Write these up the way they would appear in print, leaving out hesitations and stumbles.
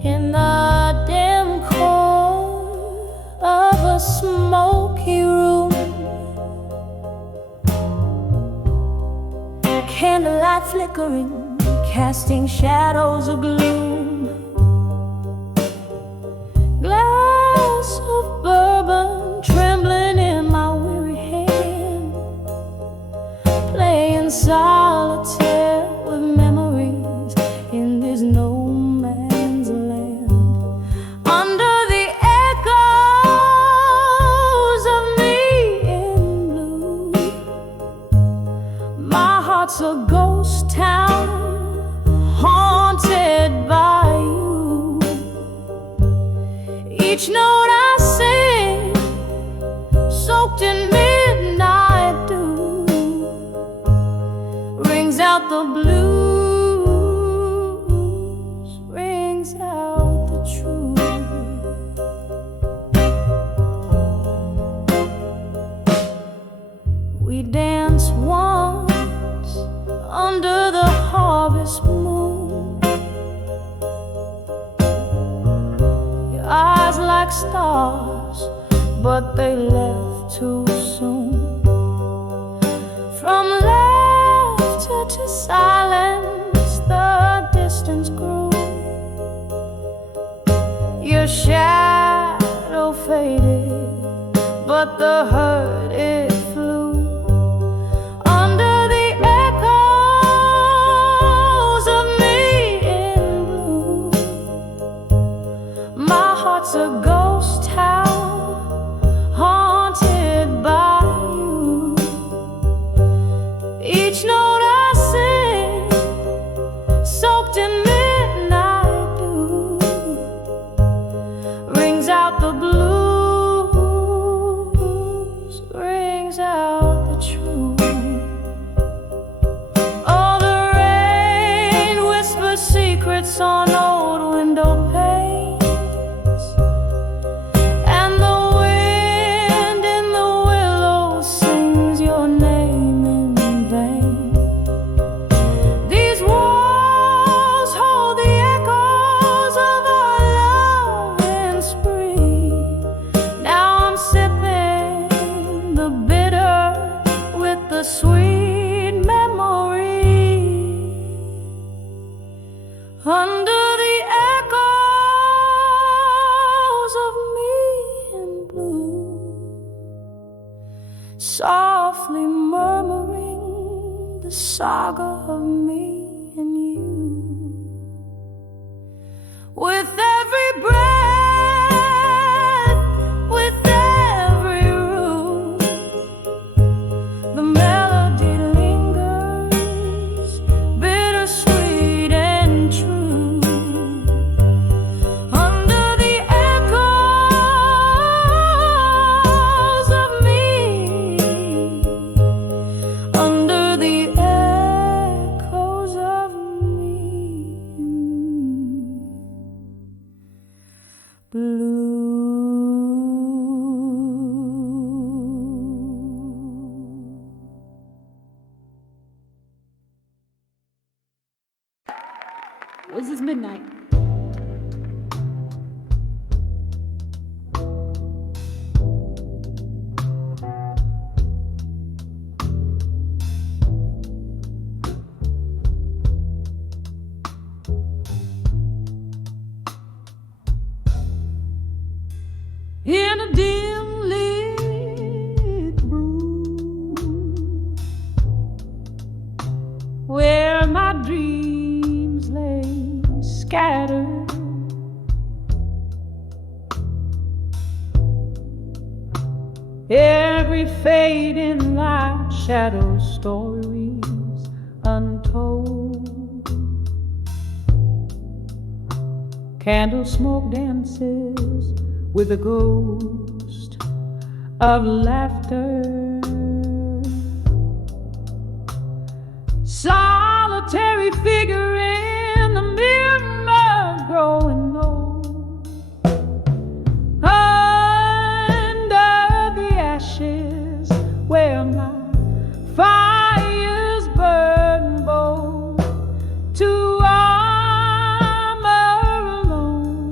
in the dim core of a smoky room. Candlelight flickering, casting shadows of gloom. Glass of bourbon trembling in my weary hand, playing solitaire with memories in this no man's land. Under the echoes of me in blue, my heart's a ghost town haunted by you. Each note I sing, soaked in midnight dew, rings out the blues, rings out the truth. We danced once under the harvest moon, your eyes like stars, but they left too soon. From laughter to silence, the distance grew. Your shadow faded, but the hurt it flew. Under the echoes of me in blue, my heart's a ghost town haunted by you. Each note I sing, soaked in midnight dew, rings out the blues, rings out the truth. Oh, the rain whispers secrets on old window panes, and the wind in the willows sings your name in vain. These walls hold the echoes of our love in spring. Now I'm sipping the bitter with the sweet memory. Under the echoes of me in blue, softly murmuring the saga of me and you. With every breath, with every room, the melody lingers, bittersweet and true. Under the echoes of me, under the echoes of me blue. This is midnight. In a dim lit room, where my dreams lay scattered, every fading light shadows stories untold. Candle smoke dances with a ghost of laughter. Solitary figure in the mirror growing old. Under the ashes where my fires burn bold, to armor alone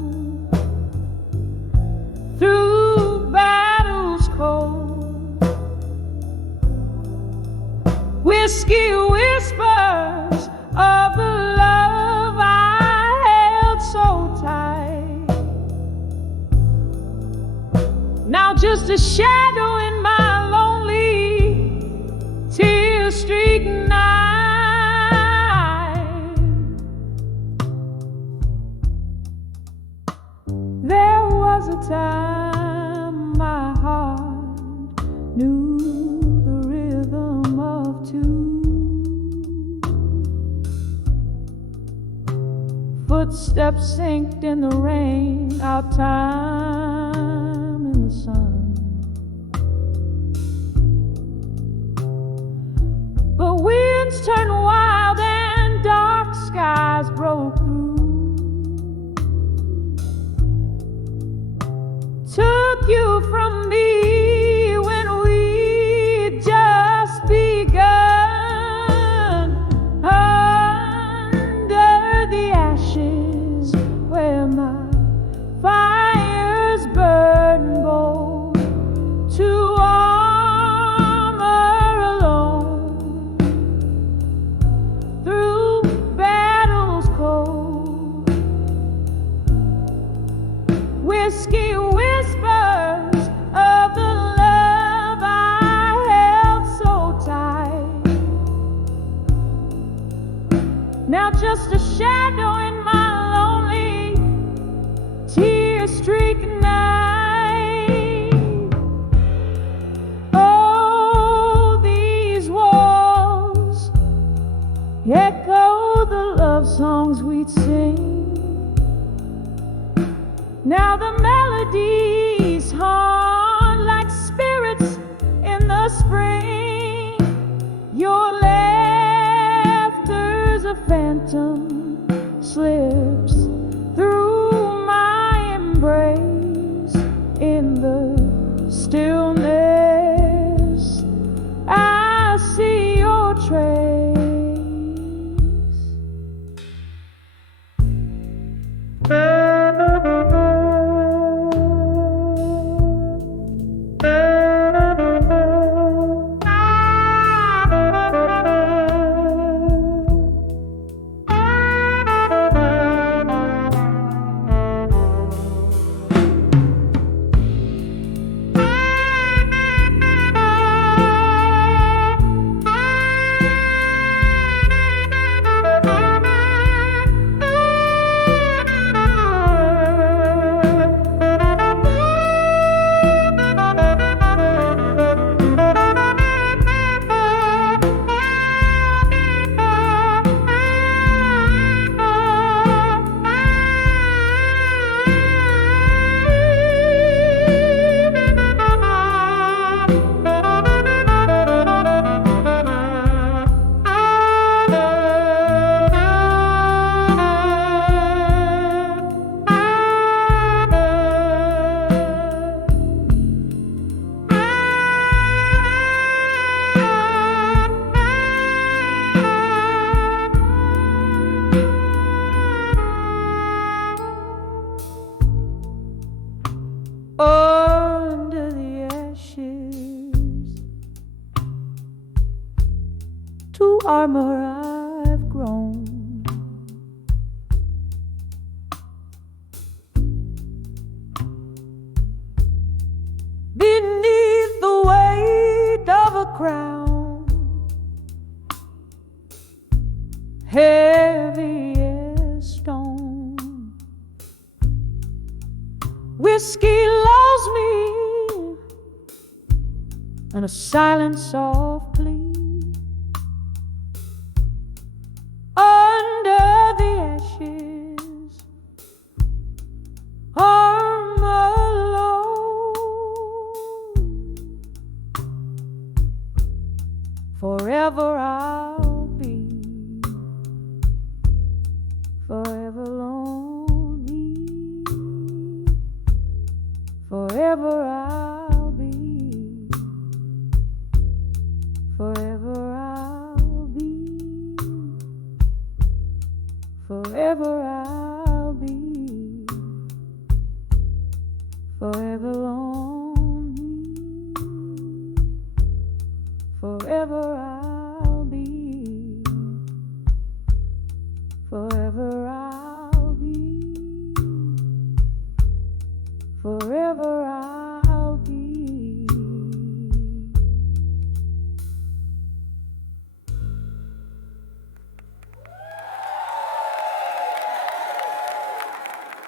just a shadow in my lonely, tear-streaked night. There was a time my heart knew the rhythm of two. Footsteps synced in the rain, our time in the sun. But winds turned wild and dark skies broke through. Took you from me when we just begun. Under the ashes where my fires burn gold, to armor alone through battles cold. Whiskey whispers of the love I held so tight. Now just a shadow in my lonely, tear-streaked night. Oh, these walls echo the love songs we'd sing. Now the melodies haunt like spirits in the spring. Your laughter's a phantom, slips through my embrace. In the stillness I see your trace. Under the ashes, to armor I've grown. Beneath the weight of a crown, heavy as stone. Whiskey lulls me, and a silent soft plea. Under the ashes, arm alone. Forever I'll be, forever lonely. Forever I'll be, forever I'll be, forever I'll be, forever lonely. Forever I'll be, forever I'll be, forever I'll be.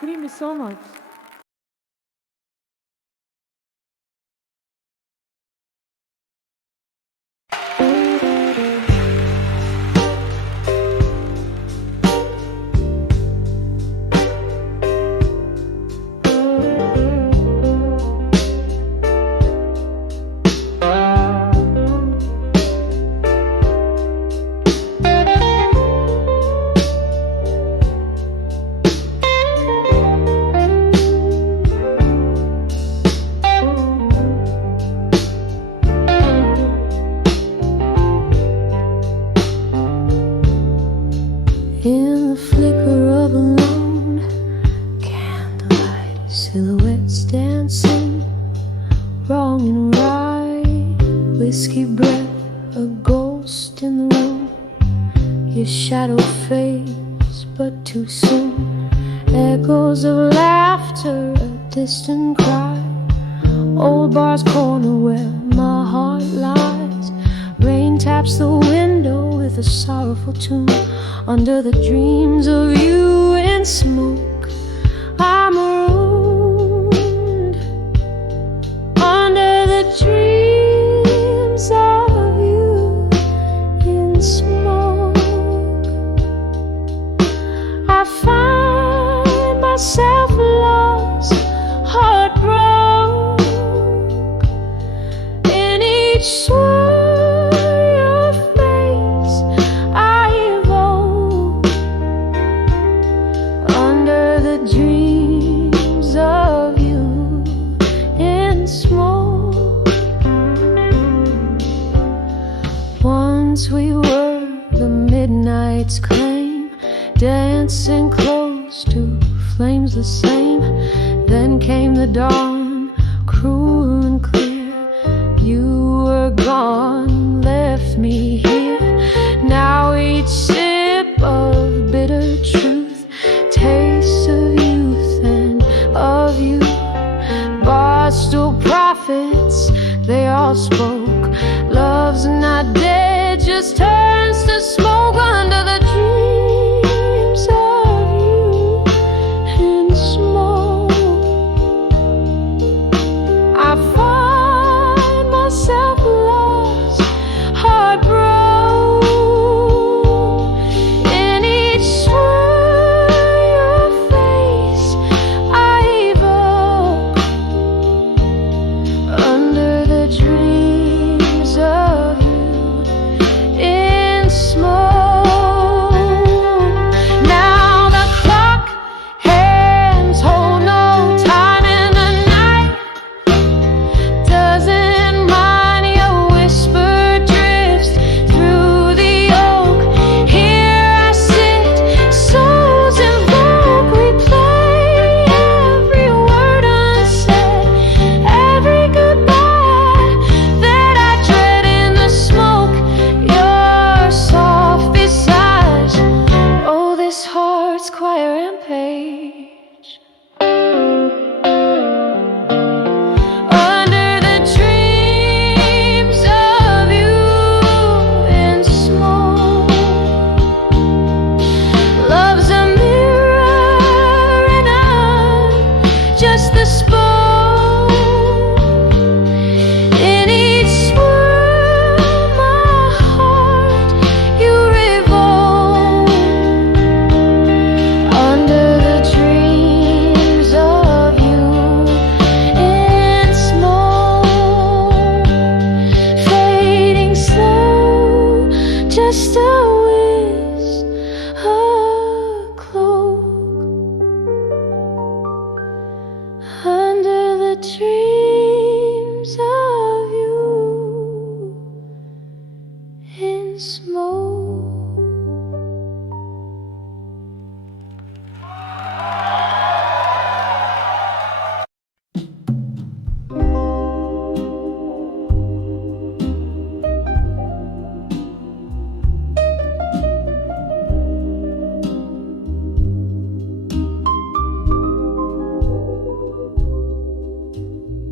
Thank you so much. In the flicker of a lone candlelight, silhouettes dancing, wrong and right, whiskey breath, a ghost in the room. Your shadow fades, but too soon. Echoes of laughter, a distant cry. Old bar's corner where my heart lies. Rain taps the window with a sorrowful tune. Under the dreams of you in smoke, I'm marooned. Under the dreams of you in smoke, I find myself lost, heart broke. In each swirl your face I evoke. Under the dreams of you in smoke. Once we were the midnight's claim, dancing close to flames the same. Then came the dawn, cruel and clear. You were gone, left me here. Now each sip of bitter truth, taste of youth and of you. Barstool prophets, they all spoke. Love's not dead, just turns to smoke. Under the dreams of you in smoke, I find myself lost, heart broke. In each swirl your face I evoke. Under the dreams of you in smoke. Now the clock hands hold no time in the night. Doesn't mind your whisper drifts through the oak. Here I sit, souls invoke. We play every word unsaid, every goodbye that I dread in the smoke. Your soft visage, oh, this heart's choir and page. Under the dreams of you in smoke. Love's a mirror and I'm just the spoke. In each swirl my heart you revolt. Under the dreams of you in smoke. Fading slow, just a whisk, a cloak. Under the dreams of you in smoke.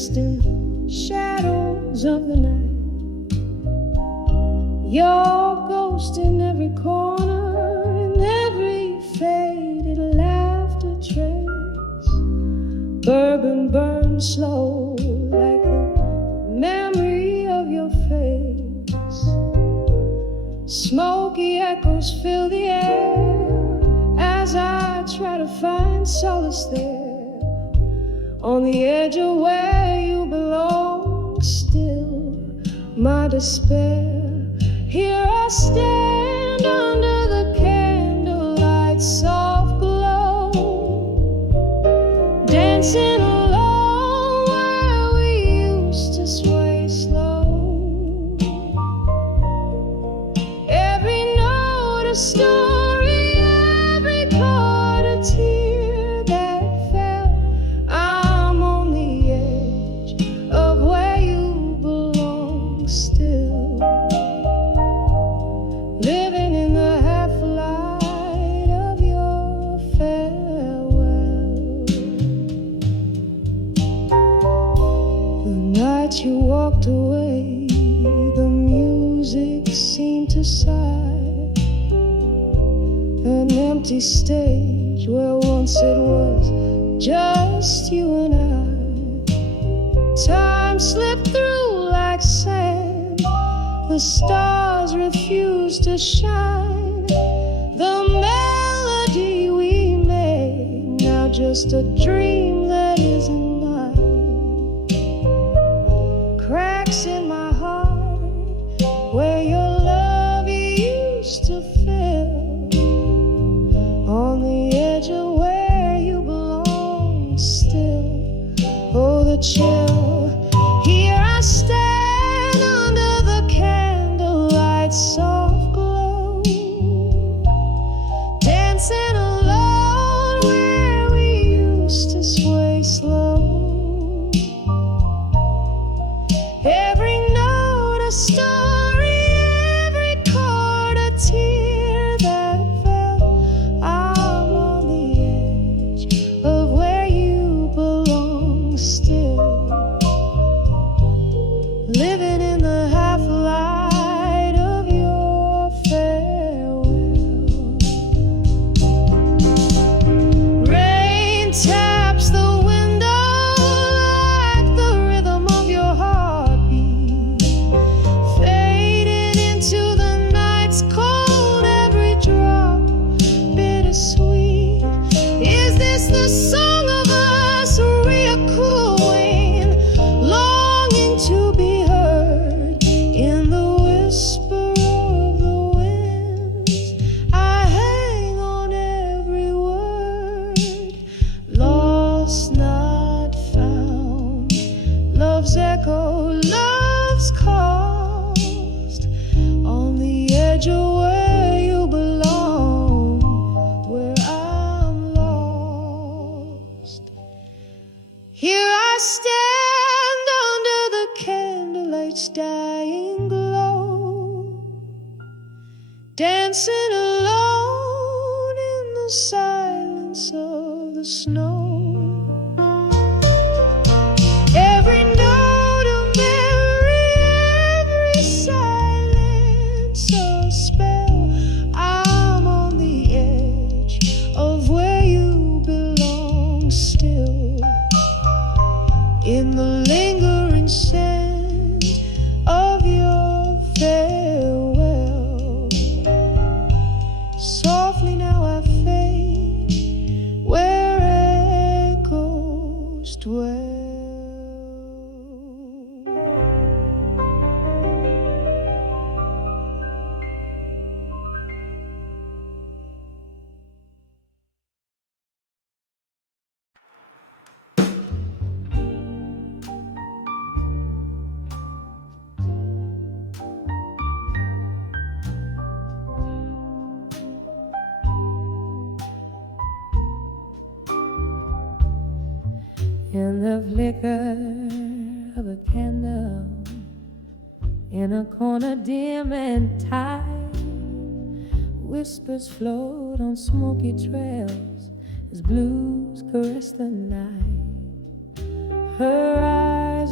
distant shadows of the night. Your ghost in every corner, in every faded laughter trace. Bourbon burns slow like the memory of your face. Smoky echoes fill the air as I try to find solace there, on the edge of where you belong. Still, my despair. Here I stand under the candlelight, soft glow, dancing alone where we used to sway slow. Every note a story, every chord a tear that fell. I'm on the edge of where you belong still, living in the half-light of your farewell. The night you walked away, the music seemed to sigh. An empty stage where once it was just you and I. Time slipped through like sand, the stars refuse to shine. The melody we made, now just a dream that isn't mine. Cracks in my heart where your love used to fill, on the edge of where you belong still. Oh, the chill. Here I stand under the candlelight, soft glow, dancing alone where we used to sway slow. Every note a story, every chord a tear that fell. I'm on the edge of where you belong still, living in the half-light of your farewell. Rain taps the window like the rhythm of your heartbeat, fading into the night's cold, every drop bittersweet. Is this the song of us reechoing, longing to be heard in the whisper of the winds? I hang on every word, lost, not found. Love's echo, love's cost, on the edge of where you belong, where I'm lost. Here I stand under the candlelight's dying glow, dancing alone in the silence of the snow. Every note a memory, every silence a spell. I'm on the edge of where you belong still, in the lingering scent of your farewell. Softly now I fade where echoes dwell. In the flicker of a candle, in a corner dim and tight, whispers float on smoky trails as blues caress the night. Her eyes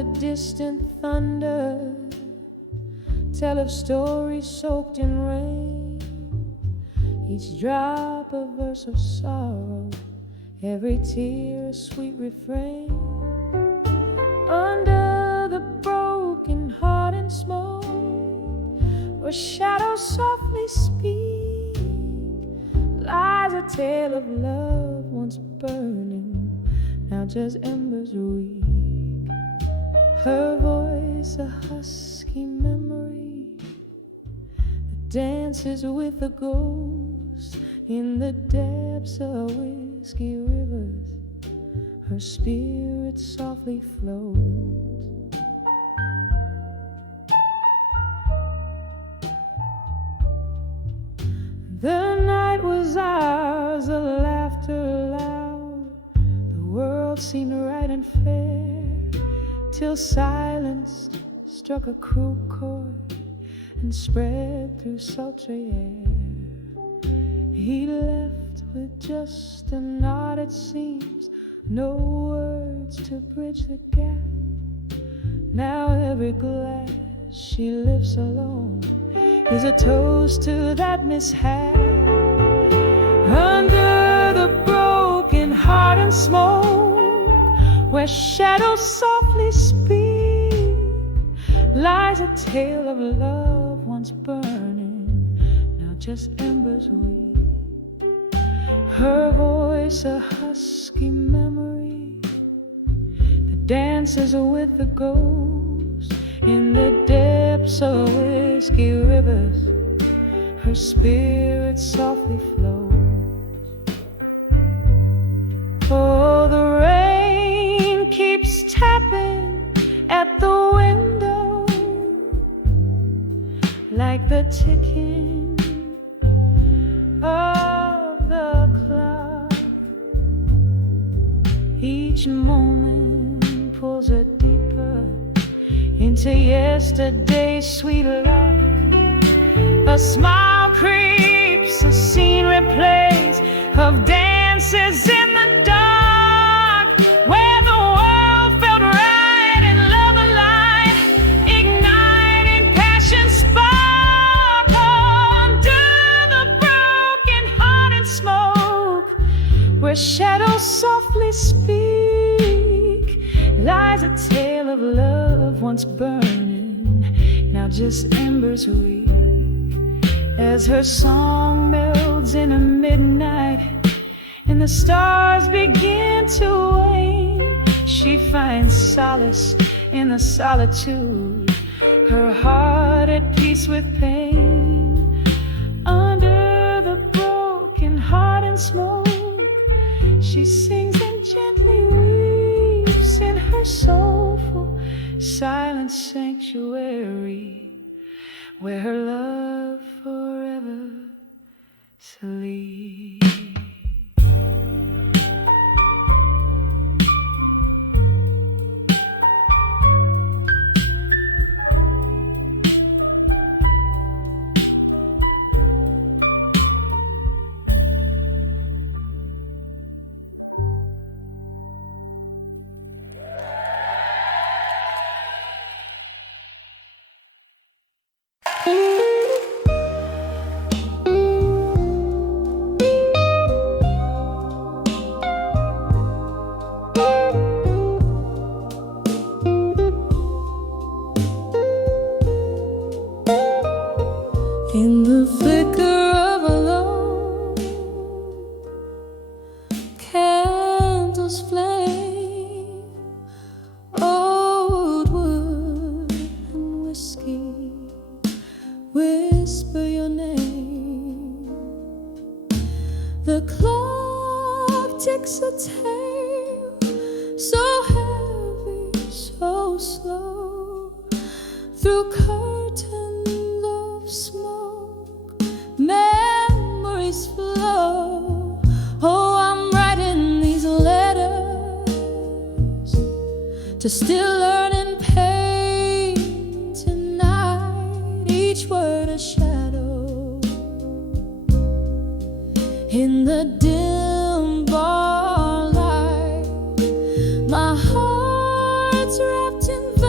the distant thunder tell of stories soaked in rain, each drop a verse of sorrow, every tear a sweet refrain. Under the broken heart and smoke, where shadows softly speak, lies a tale of love once burning, now just embers weak. Her voice a husky memory that dances with the ghost in the depths of whiskey rivers. Her spirit softly flows. The night was ours, the laughter loud. The world seemed right and fair, till silence struck a cruel chord and spread through sultry air. He left with just a nod, it seems, no words to bridge the gap. Now every glass she lifts alone is a toast to that mishap. Under the broken heart and smoke, where shadows softly speak, lies a tale of love once burning, now just embers weak. Her voice a husky memory that dances with the ghost in the depths of whiskey rivers. Her spirit softly flows. Oh, the rain keeps tapping at the window like the ticking of the clock. Each moment pulls her deeper into yesterday's sweet luck. A smile creeps, a scene replays of dances in the dark, where the world felt right and love alive, igniting passion spark. Under the broken heart and smoke, where shadows softly speak, lies a tale of love once burning, now just embers weak. As her song melds in a midnight and the stars begin to wane, she finds solace in the solitude, her heart at peace with pain. Under the broken heart and smoke, she sings and gently weeps in her soulful silent sanctuary, where her love forever sleeps. In the flicker of a lone candle's flame, old wood and whiskey whisper your name. The clock ticks a tale, so heavy, so slow, through curtains of smoke, memories flow. Oh, I'm writing these letters to still learning pain tonight, each word a shadow in the dim bar light. My heart's wrapped in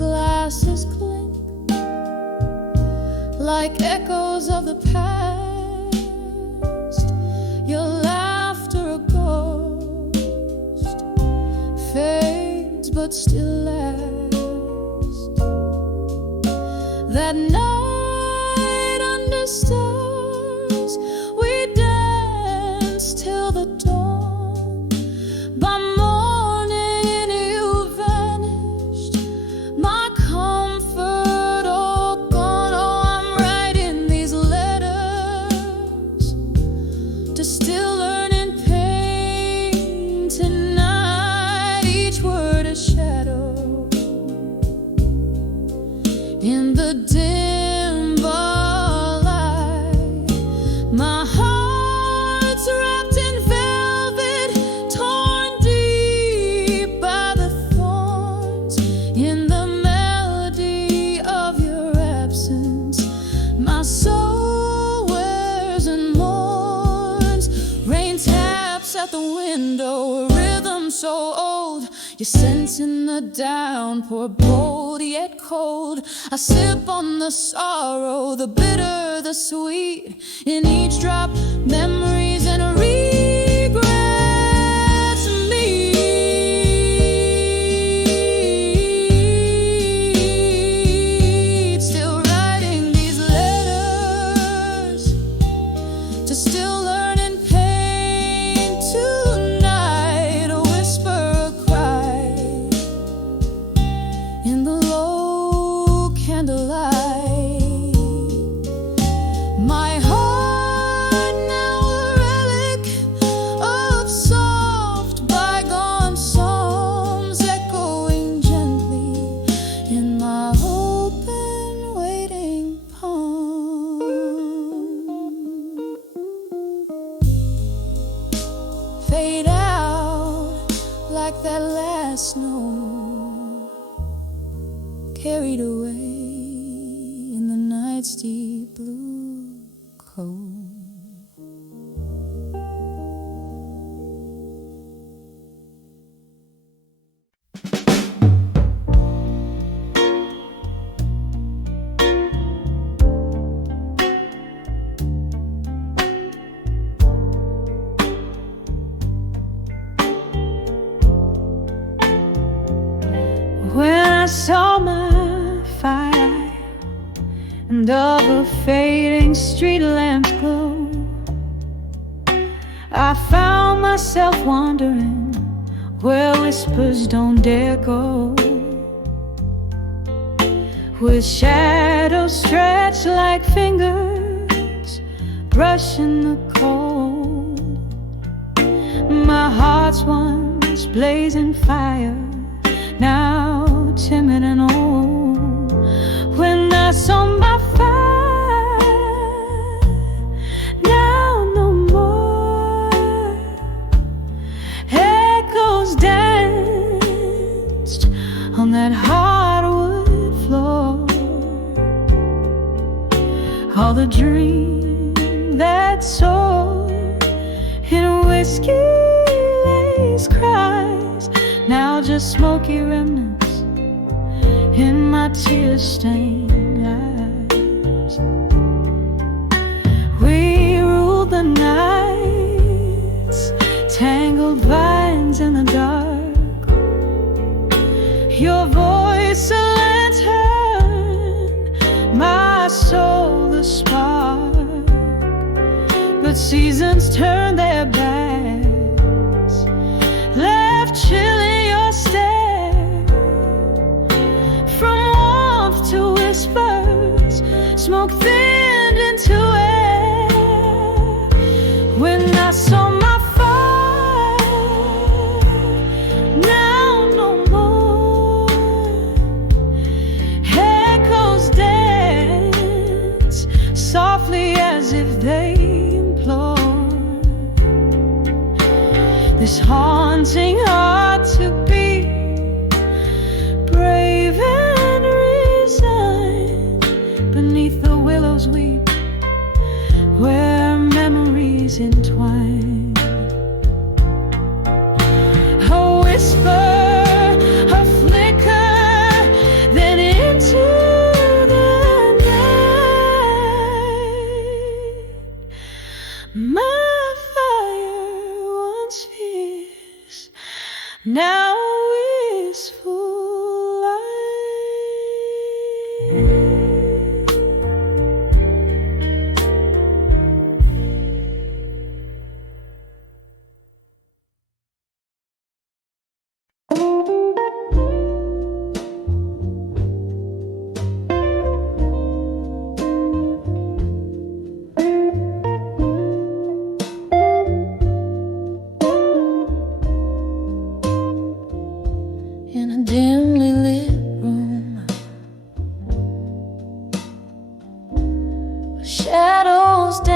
glasses clink like echoes of the past. Your laughter, a ghost, fades but still lasts. That night under stars, we danced till the dawn. By morning you vanished, my comfort all gone. Oh, I'm writing these letters to still learning pain tonight. Each word a shadow in the dim bar light. My heart's wrapped in velvet, torn deep by the thorns. In the melody of your absence, my soul wears and mourns. Rain taps at the window, a rhythm so old. You sense in the downpour, bold yet cold. I sip on the sorrow, the bitter, the sweet. In each drop, memories and regrets meet. Still writing these letters to still learning pain tonight. A whisper, a cry in the low candlelight. My heart now a relic of soft bygone psalms, echoing gently in my open waiting palm. Fade out like that last snow, carried away in the night's deep blue cold. When I saw my fire and all the fading street lamps glow, I found myself wondering where whispers don't dare go. With shadows stretched like fingers brushing the cold, my heart's once blazing fire, now timid and old. When I saw my fire, now no more. Echoes danced on that hardwood floor. All the dream that soared in whiskey-laced cries, now just smoky remnants in my tear-stained eyes. We ruled the nights, tangled vines in the dark. Your voice a lantern, my soul the spark. But seasons turned their backs, left chilling your stare. From warmth to whispers, smoke thinned into air. When I saw my fire, now no more. Echoes dance softly as if they implore this haunting heart to be brave and resigned. Beneath the willows weep, where memories entwine. A whisper, a flicker, then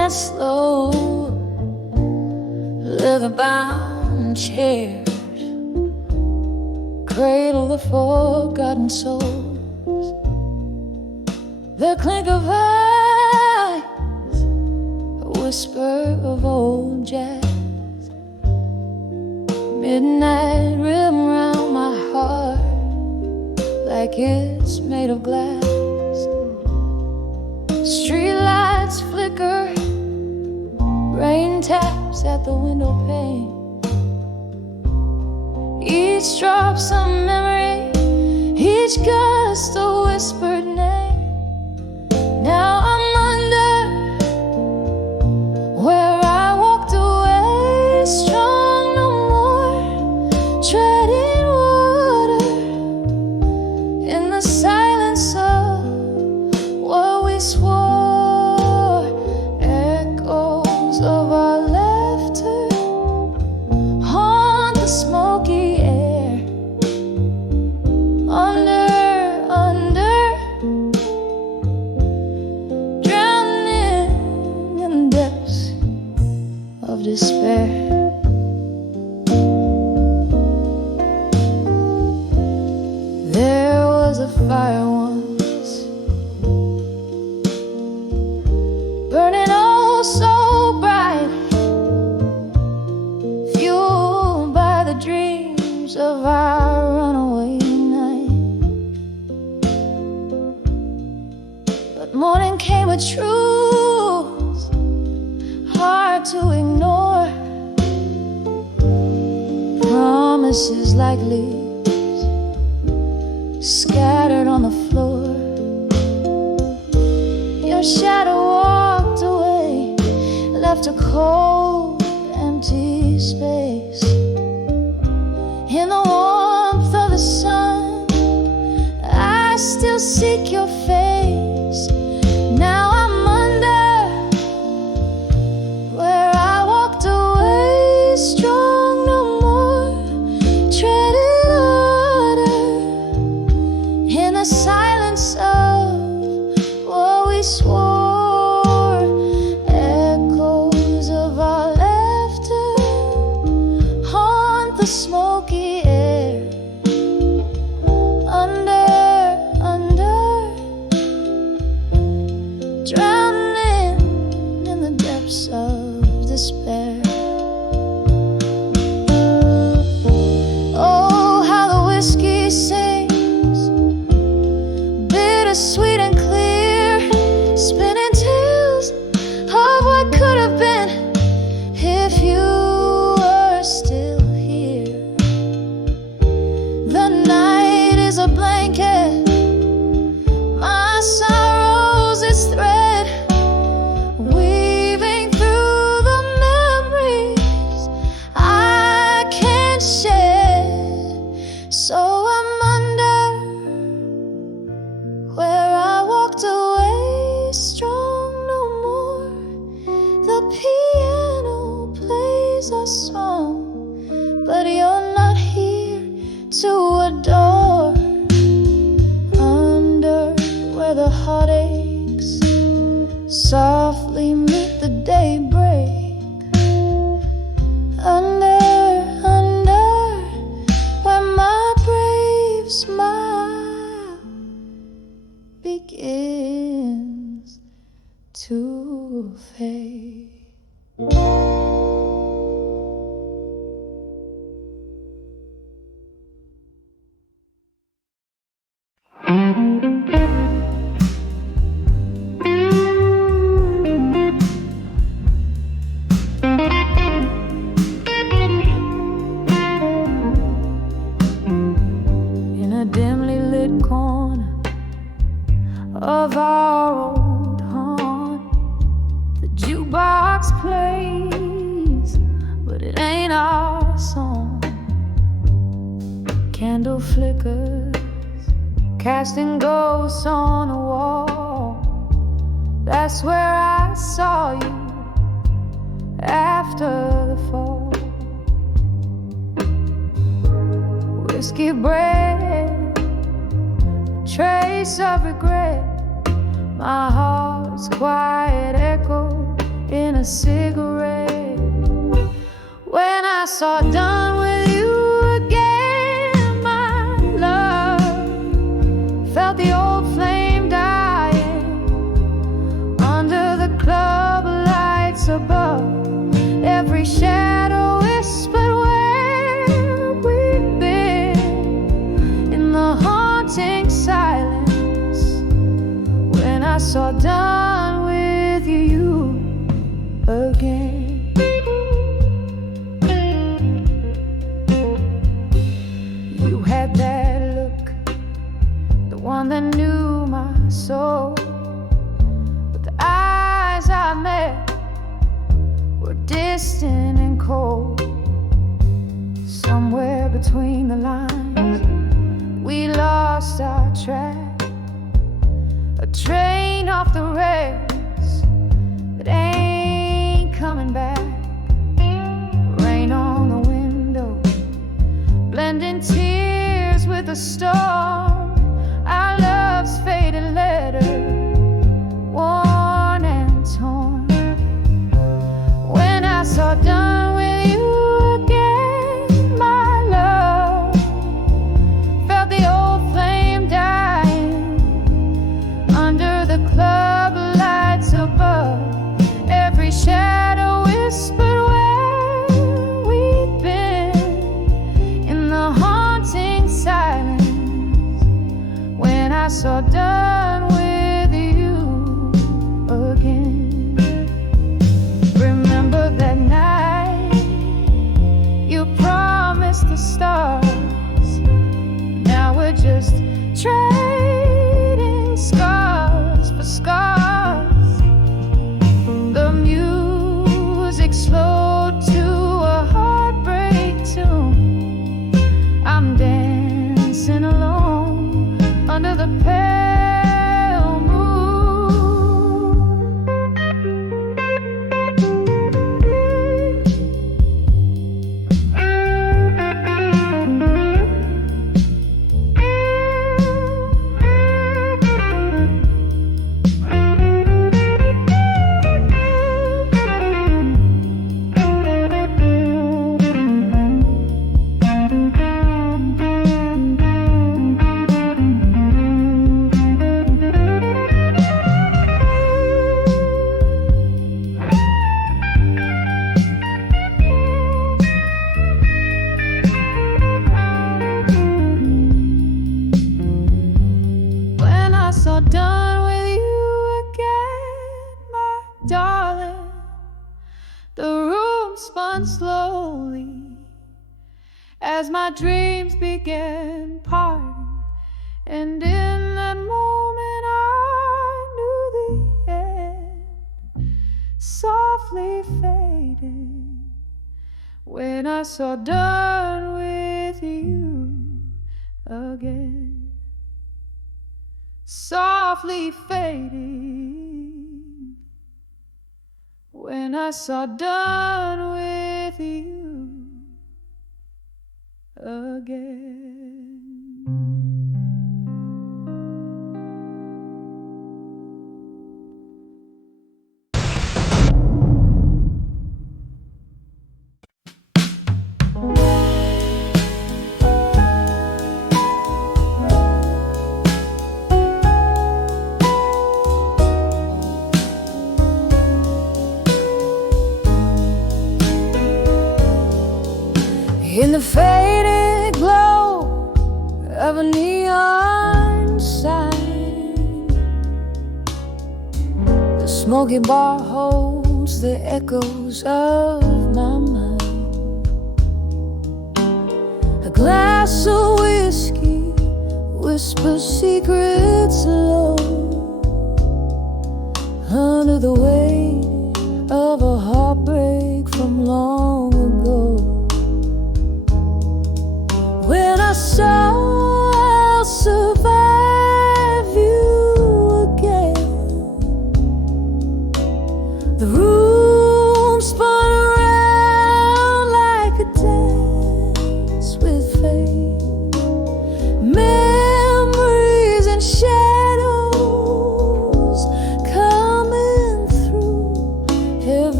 and slow, leather-bound chairs cradle the forgotten souls. The clink of eyes, a whisper of old jazz. Midnight rim round my heart like it's made of glass. Streetlights flicker, rain taps at the window pane. Each drop's a memory, each gust a whispered name. Now I'm under where I walked away, strong no more, treading water in the silence of what we swore. Echoes of our laughter haunt the smoky air. Under, drowning in the depths of despair. There was a fire once, burning oh so bright, fueled by the dreams of our runaway night. But morning came with truth hard to ignore. Promises like leaves scattered on the floor. Your shadow walked away, left a cold, empty space. In the warmth of the sun, I still seek your face. Now I'm under where I walked away, strong no more, treading water in the silence of what we swore. Echoes of our laughter haunt the smoky air. Under, drowning in the depths of despair. Oh, how the whiskey sings, bittersweet and clear, spinning tales of what could have been if you were still here. The night is a blanket, my sorrow's its thread, weaving through the memories I can't shed. So I'm under where I walked away, strong no more. The piano plays a song, but you're not here to adore. Under where the heartaches softly meet the daybreak. Under where my brave smile begins to fade. In a dimly lit corner of our old haunt, the jukebox plays, but it ain't our song. Candle flickers, casting ghosts on the wall. That's where I saw you after the fall. Whiskey bread, trace of regret, my heart's quiet echo in a cigarette. When I saw done with you again, my love, felt the old flame dying under the club lights above. Every shadow whispered where we've been in the haunting silence. When I saw done with you again. You had that look, the one that knew my soul. But the eyes I met were distant and cold. Somewhere between the lines, we lost our track. A train off the rails that ain't coming back. Rain on the window, blending tears with the storm. Our love's faded letter, worn and torn. When I saw done with you again, my love, felt the old flame dying under the club lights above. Every shadow whispered where we've been in the haunting silence. When I saw done with you again. Remember that night you promised the stars. Now we're just trading scars for scars. The music slowed to a heartbreak tune. I'm dancing alone under the pale moon. When I saw done with you again, my darling, the room spun slowly as my dreams began parting. And in that moment I knew the end softly faded. When I saw done with you again, softly fading. When I saw done with you again. In the faded glow of a neon sign, the smoky bar holds the echoes of my mind. A glass of whiskey whispers secrets low under the weight of a heartbreak from long ago. When I saw I'll survive you again, the room spun around like a dance with fate. Memories and shadows coming through.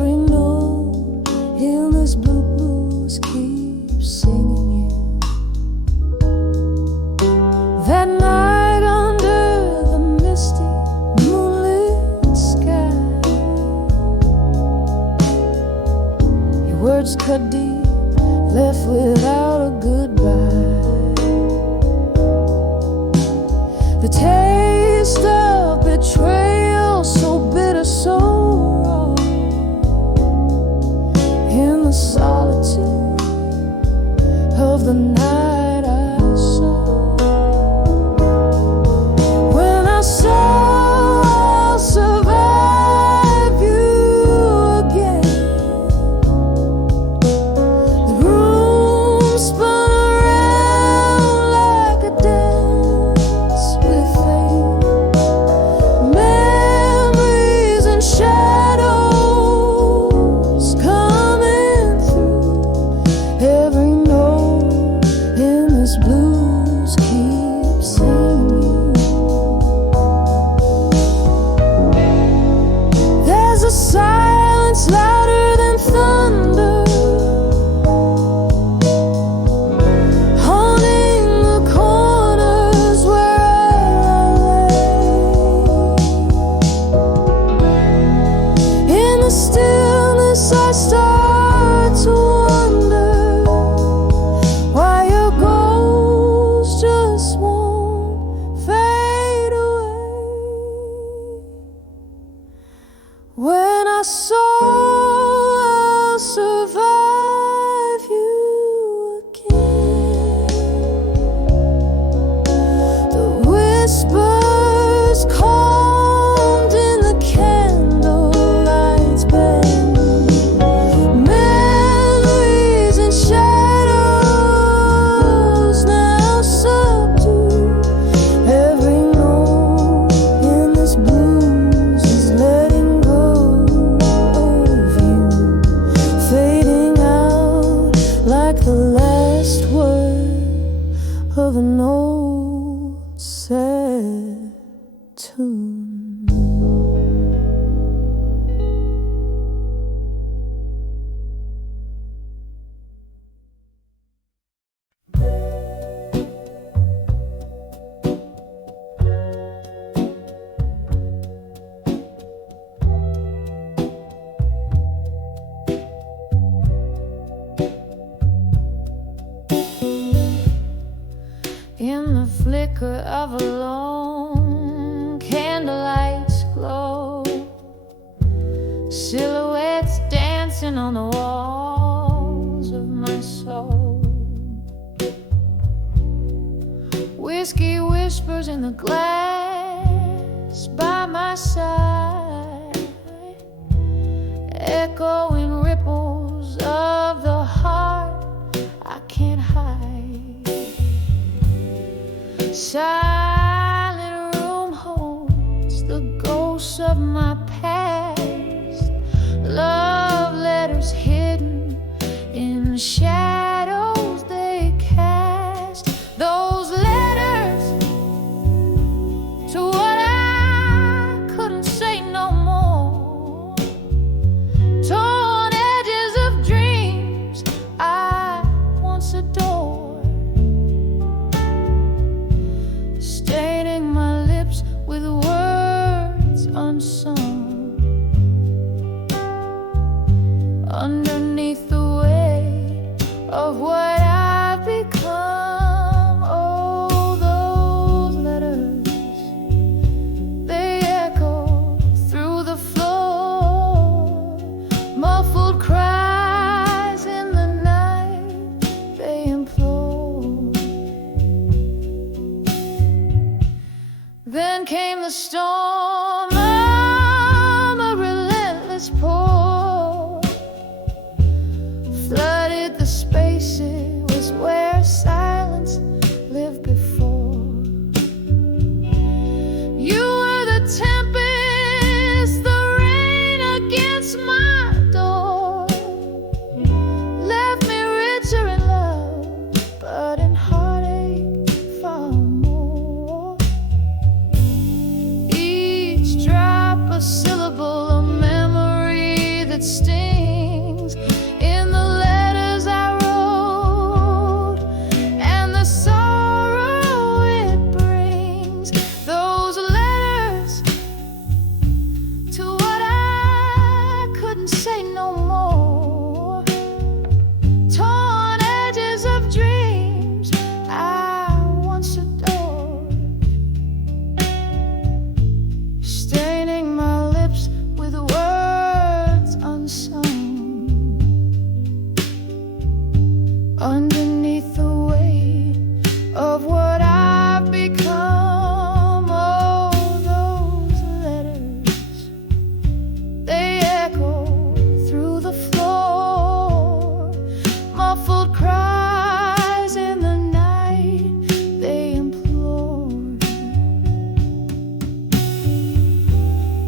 fingers cut deep, left without a goodbye. The taste of betrayal, so bitter, so raw. In the solitude of the night I saw. When I saw I'll survive you again, the room spun around like a dance with fate. Memories and shadows coming through. Every note in this blues keeps singing you. There's a silence louder than thunder, haunting the corners where I lay. In the stillness I start to wonder why your ghost just won't fade away. When I saw I'll survive you again, the whispers calmed in the candlelight's bend. Memories and shadows now subdue. Every note in this blues is letting go of you, fading out like the last word of an old sad tune. In the flicker of a lone candlelight's glow, silhouettes dancing on the walls of my soul. Whiskey whispers in the glass by my side, echoing ripples of the heart I can't hide. Silent room holds the ghosts of my past, love letters hidden in the shadows they cast. Those letters to what I couldn't say no more, torn edges of dreams I once adored, staining my lips with words unsung. Underneath the weight of what I've become, oh, those letters, they echo through the floor. Muffled cries in the night, they implore. Then came the storm of a relentless pour, flooded the spaces where silence lived before. You were the tempest, the rain against my door, left me richer in love, but in heartache far more. Each drop a syllable, a memory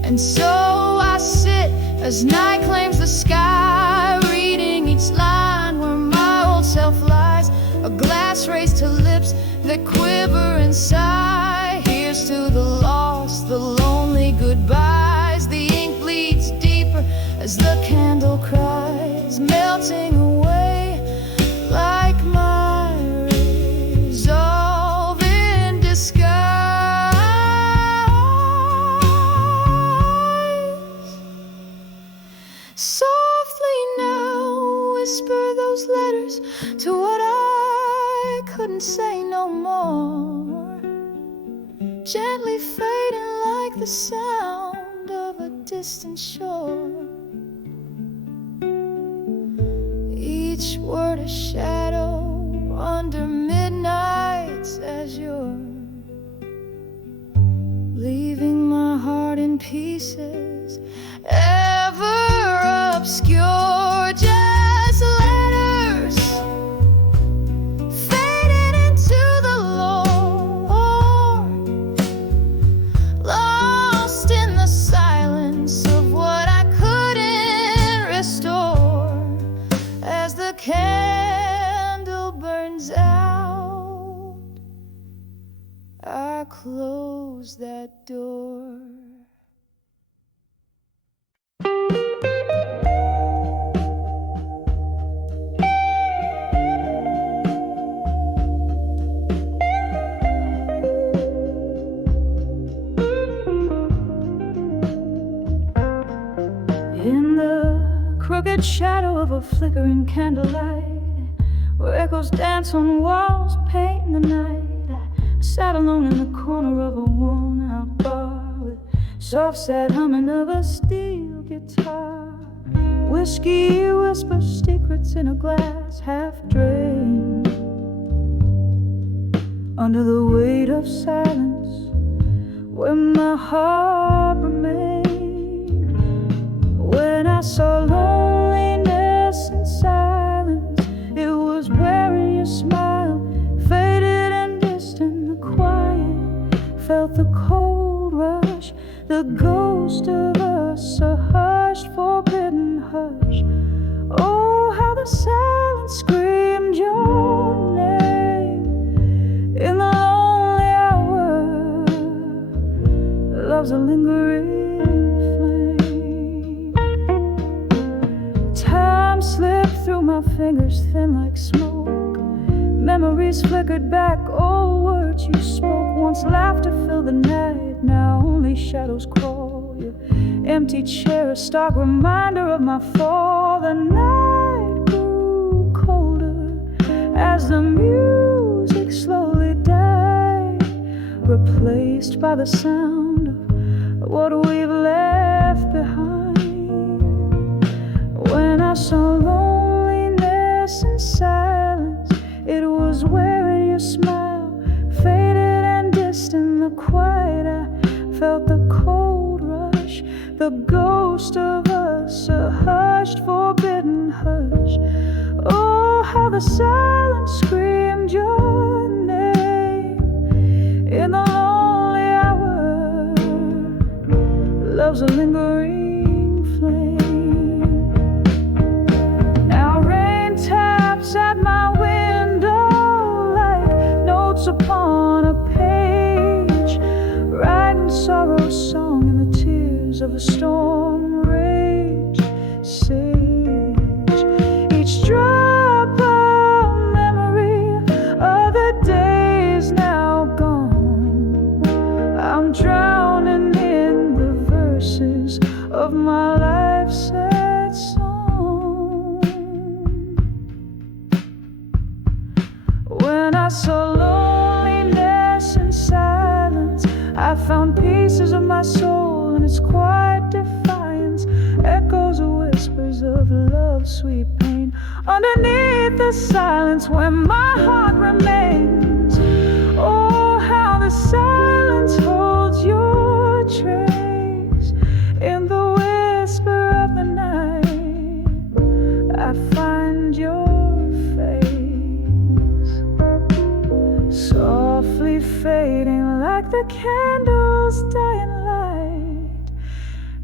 And so I sit as night claims the sky, reading each line where my old self lies. A glass raised to lips that quiver and sigh. Here's to the lost, the lonely goodbyes. The ink bleeds deeper as the candle cries, melting away like my resolve in disguise. Softly now whisper those letters to what I couldn't say no more, gently fading like the sound of a distant shore. Each word a shadow under midnights as you're leaving my heart in pieces, ever obscure, just letters fading into the lore, lost in the silence of what I couldn't restore. As the candle burns out, I close that door. In the crooked shadow of a flickering candlelight, where echoes dance on walls, painting the night, I sat alone in the corner of a worn-out bar with soft, sad humming of a steel guitar. Whiskey whispers secrets in a glass half drained. Under the weight of silence, where my heart remained. When I saw loneliness and silence, it was wearing your smile, faded and distant. The quiet felt the cold rush, the ghost of us, a hushed, forbidden hush. Oh, how the silence screamed your name in the lonely hour. Love's a lingering slipped through my fingers, thin like smoke. Memories flickered back, old words you spoke. Once laughter filled the night, now only shadows crawl. Your empty chair, a stark reminder of my fall. The night grew colder as the music slowly died, replaced by the sound of what we've left behind. When I saw loneliness and silence, it was wearing your smile, faded and distant. The quiet, I felt the cold rush, the ghost of us, a hushed, forbidden hush. Oh, how the silence screamed your name in the lonely hour. Love's a lingering flame. At my window like notes upon a page, writing sorrow's song in the tears of a storm rage. Sage, each drop of memory of the days now gone. I'm drowning in the verses of my life's sad song. When I saw loneliness and silence, I found pieces of my soul in its quiet defiance, echoes of whispers of love's sweet pain. Underneath the silence where my heart remains, oh, how the silence holds your trace. In the whisper of the night, I find your softly fading like the candle's dying light,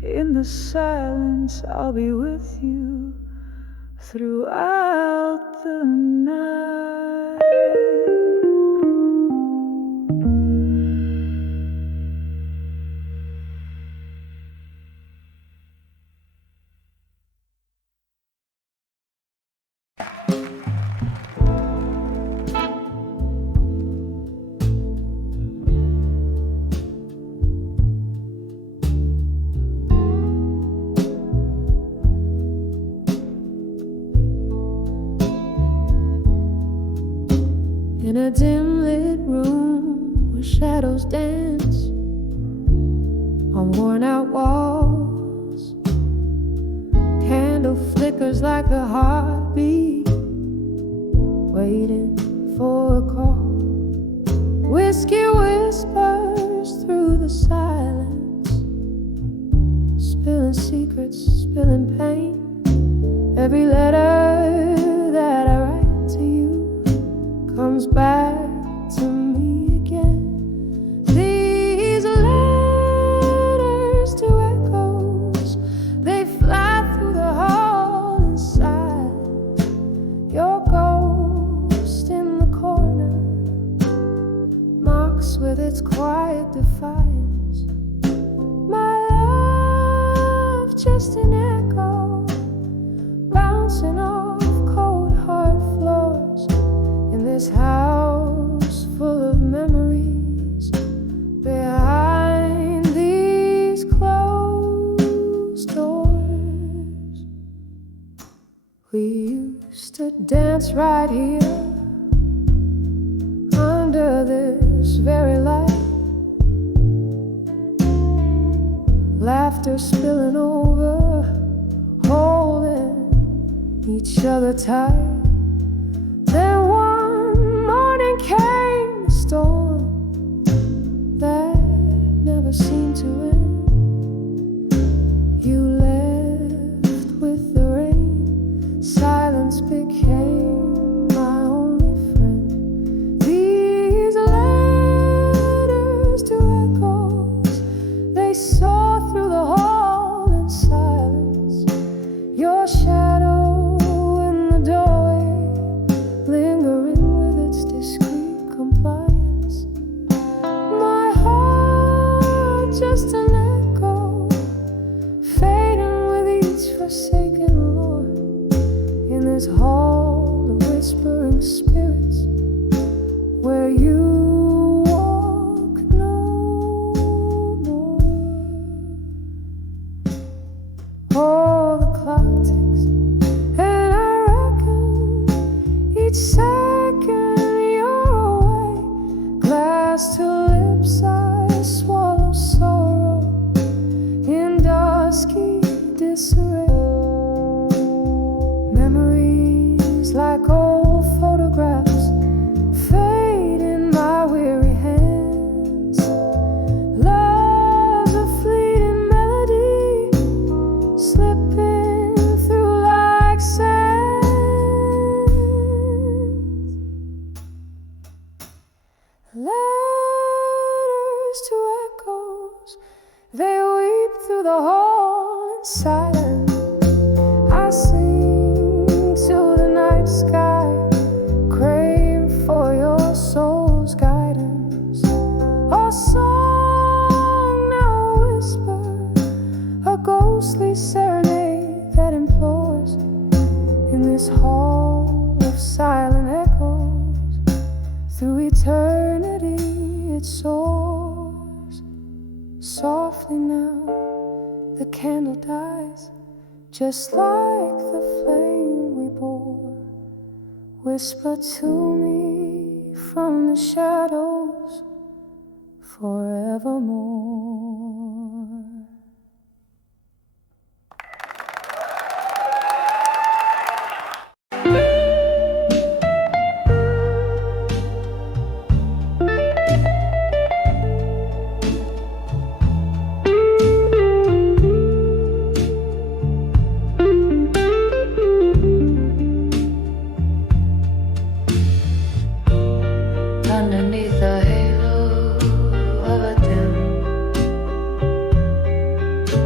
the silence, I'll be with you throughout the night. In a dim lit room where shadows dance on worn out walls, candle flickers like a heartbeat waiting for a call. Whiskey whispers through the silence, spilling secrets, spilling pain. Every letter that I write to you comes back to me again. These letters to echoes, they fly through the hall inside. Your ghost in the corner marks with its quiet defiance. My love, just an echo, bouncing off cold hard floors. This house full of memories behind these closed doors. We used to dance right here under this very light, laughter spilling over, holding each other tight. Then came a storm that never seemed to end. You left with the rain, silence became my only friend. These letters to echoes, they soar through the hall in silence. Your shadow in the doorway, lingering discreet compliance. My heart, just an echo, fading with each forsaken Lord. In this hall of whispering spirits, where you walk no more. Oh, the clock ticks, and I reckon each second glass to lips, I swallow sorrow in dusky disarray. Memories like old photographs fade in my weary hands. Love's a fleeting melody, slipping through like sand. Letters to echoes, they weep through the hall in silence. I sing to the night sky, crave for your soul's guidance. A song now whisper, a ghostly serenade that implores. In this hall of silent echoes, through eternity it soars. Softly now the candle dies, just like the flame we bore. Whisper to me from the shadows forevermore. Underneath the halo of a dim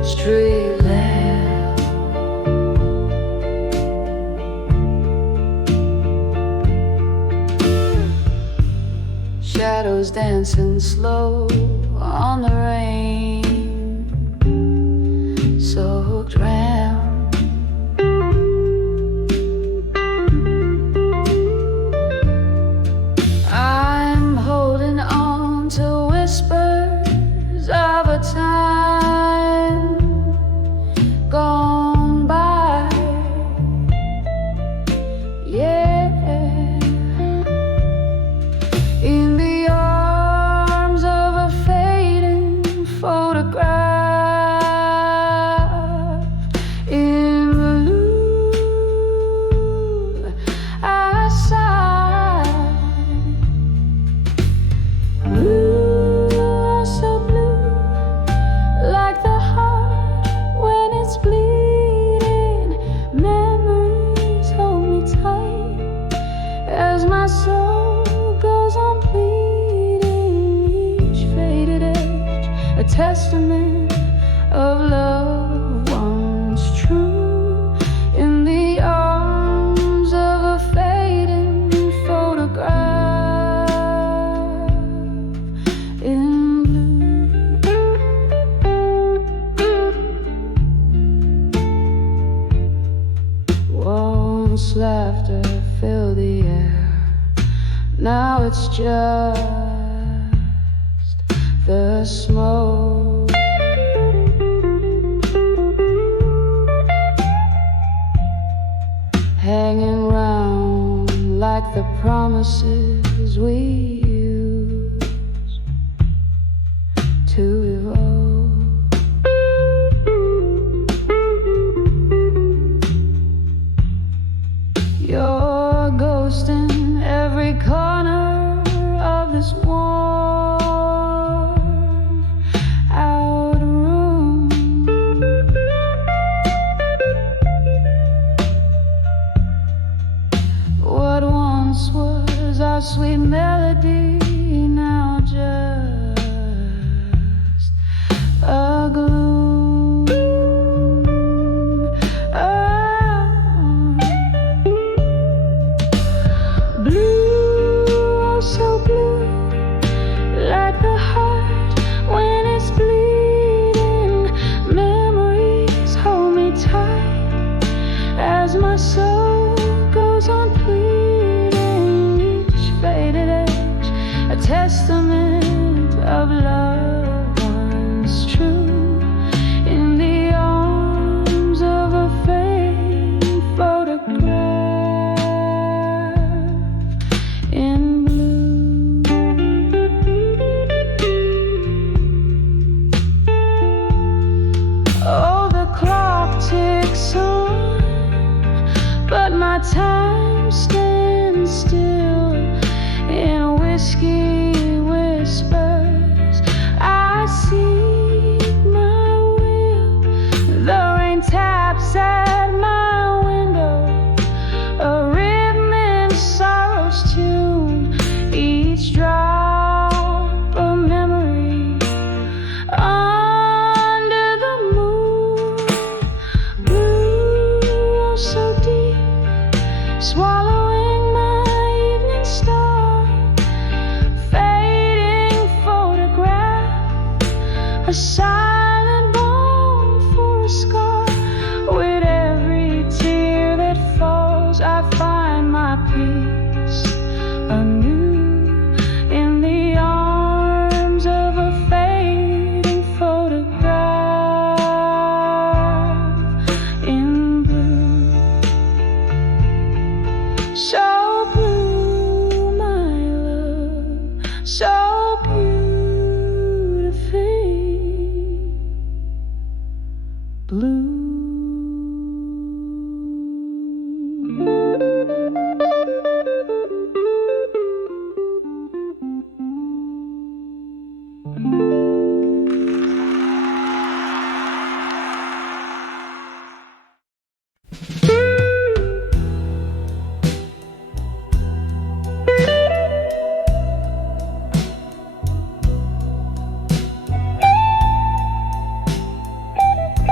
street lamp. Shadows dancing slow on the rain, soaked round. I'm holding on to whispers of a time gone by. Yeah, in the arms of a fading photograph. In blue, I sigh. Blue, oh so blue, like the heart when it's bleeding. Memories hold me tight as my soul goes on bleeding. Each faded edge, a testament of love once true. In the arms of a fading photograph. In blue. Once laughter filled the air, now it's just the smoke. Hanging round like the promises we use to evolve. You're ghosting every corner of this warm out room. What once was our sweet melody, now just a gloom. Blue, oh so blue, like the heart when it's bleeding. Memories hold me tight as my soul goes on pleading. Each faded edge, a testament of love once true. In the arms of a fading photograph. In blue. Oh, the clock ticks on, but my time stands still. In whiskey whispers, I seek my will. The rain taps at my window, a rhythm in sorrow's tune. Each drop a memory under the moon. Blue, oh so deep, swallowing my evening star. Fading photograph, a silent bone for a scar. With every tear that falls, I find my peace anew. In the arms of a fading photograph. In blue. So blue, my love, so beautifully blue.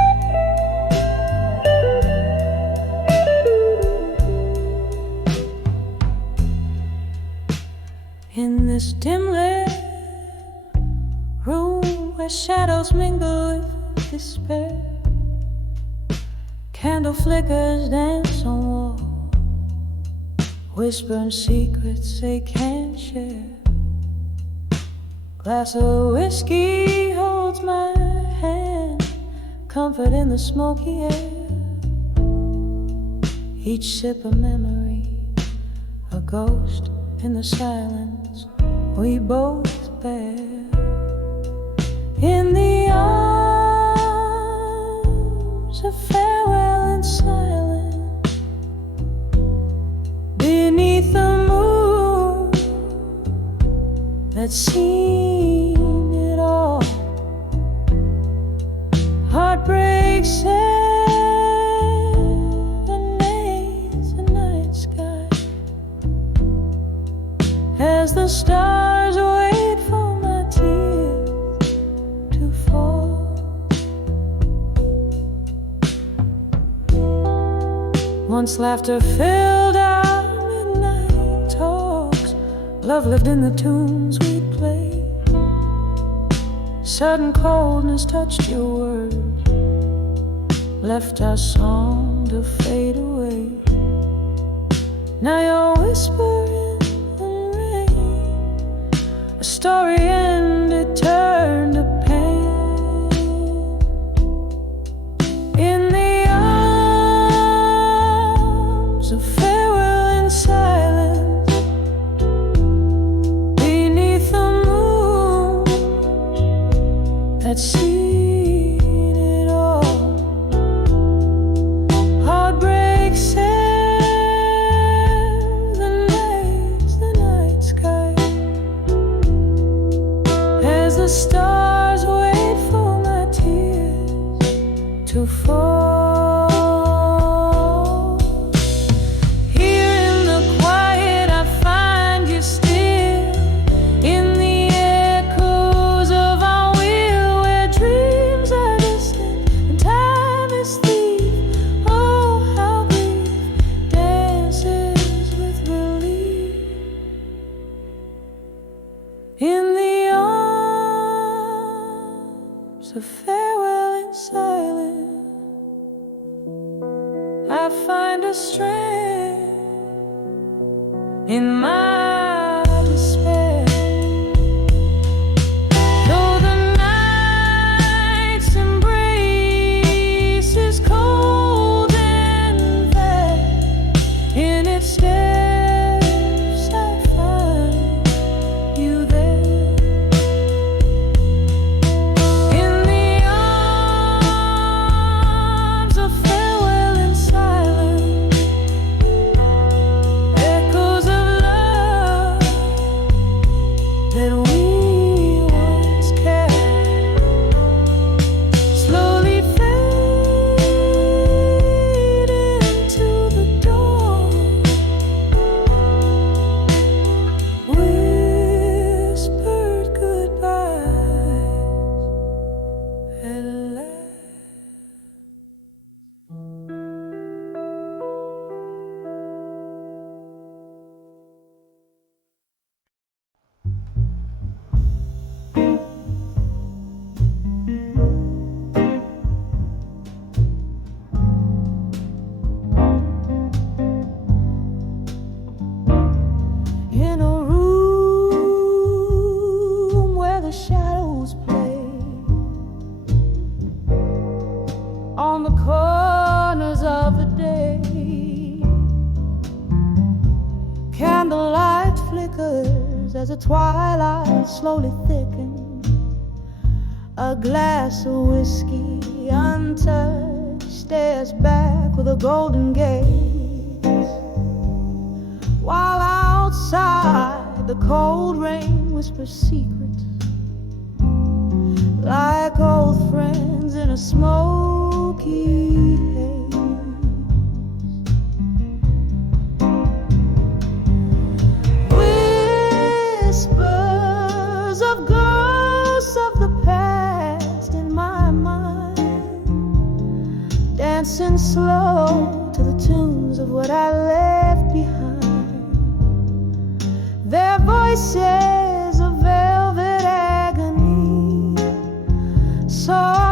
where shadows mingle with despair. Candle flickers dance on walls, whispering secrets they can't share. Glass of whiskey holds my hand, comfort in the smoky air. Each sip a memory, a ghost in the silence we both bear. In the arms of farewell and silence, beneath the moon that's seen it all. Heartbreak serenades the night sky as the stars wait for my tears to fall. Once laughter filled our midnight talks, love lived in the tunes we'd play. Sudden coldness touched your words, left our song to fade away. Now you're whispering in rain, a story ended, turned to pain. In the arms of farewell and silence, beneath the moon that's seen it all. Heartbreak serenades the night sky as the stars wait for my tears to fall. Here in the quiet I find you still, in the echoes of our will, where dreams are distant and time is thief. Oh, how grief dances with relief. In the arms of farewell and silence, I find a strength in my despair. Though the night's embrace is cold and vast, in its steps I find you there. In the arms of farewell and silence, echoes of love that we once carried slowly fade into the dawn. Whispered goodbyes at last. In a room where the shadows play, on the corners of the day, candlelight flickers as the twilight slowly thickens. A glass of whiskey untouched stares back with a golden gaze, while outside the cold rain whispers secrets like old friends in a smoky haze. Whispers of ghosts of the past in my mind, dancing slow to the tunes of what I left behind. Their voices of velvet agony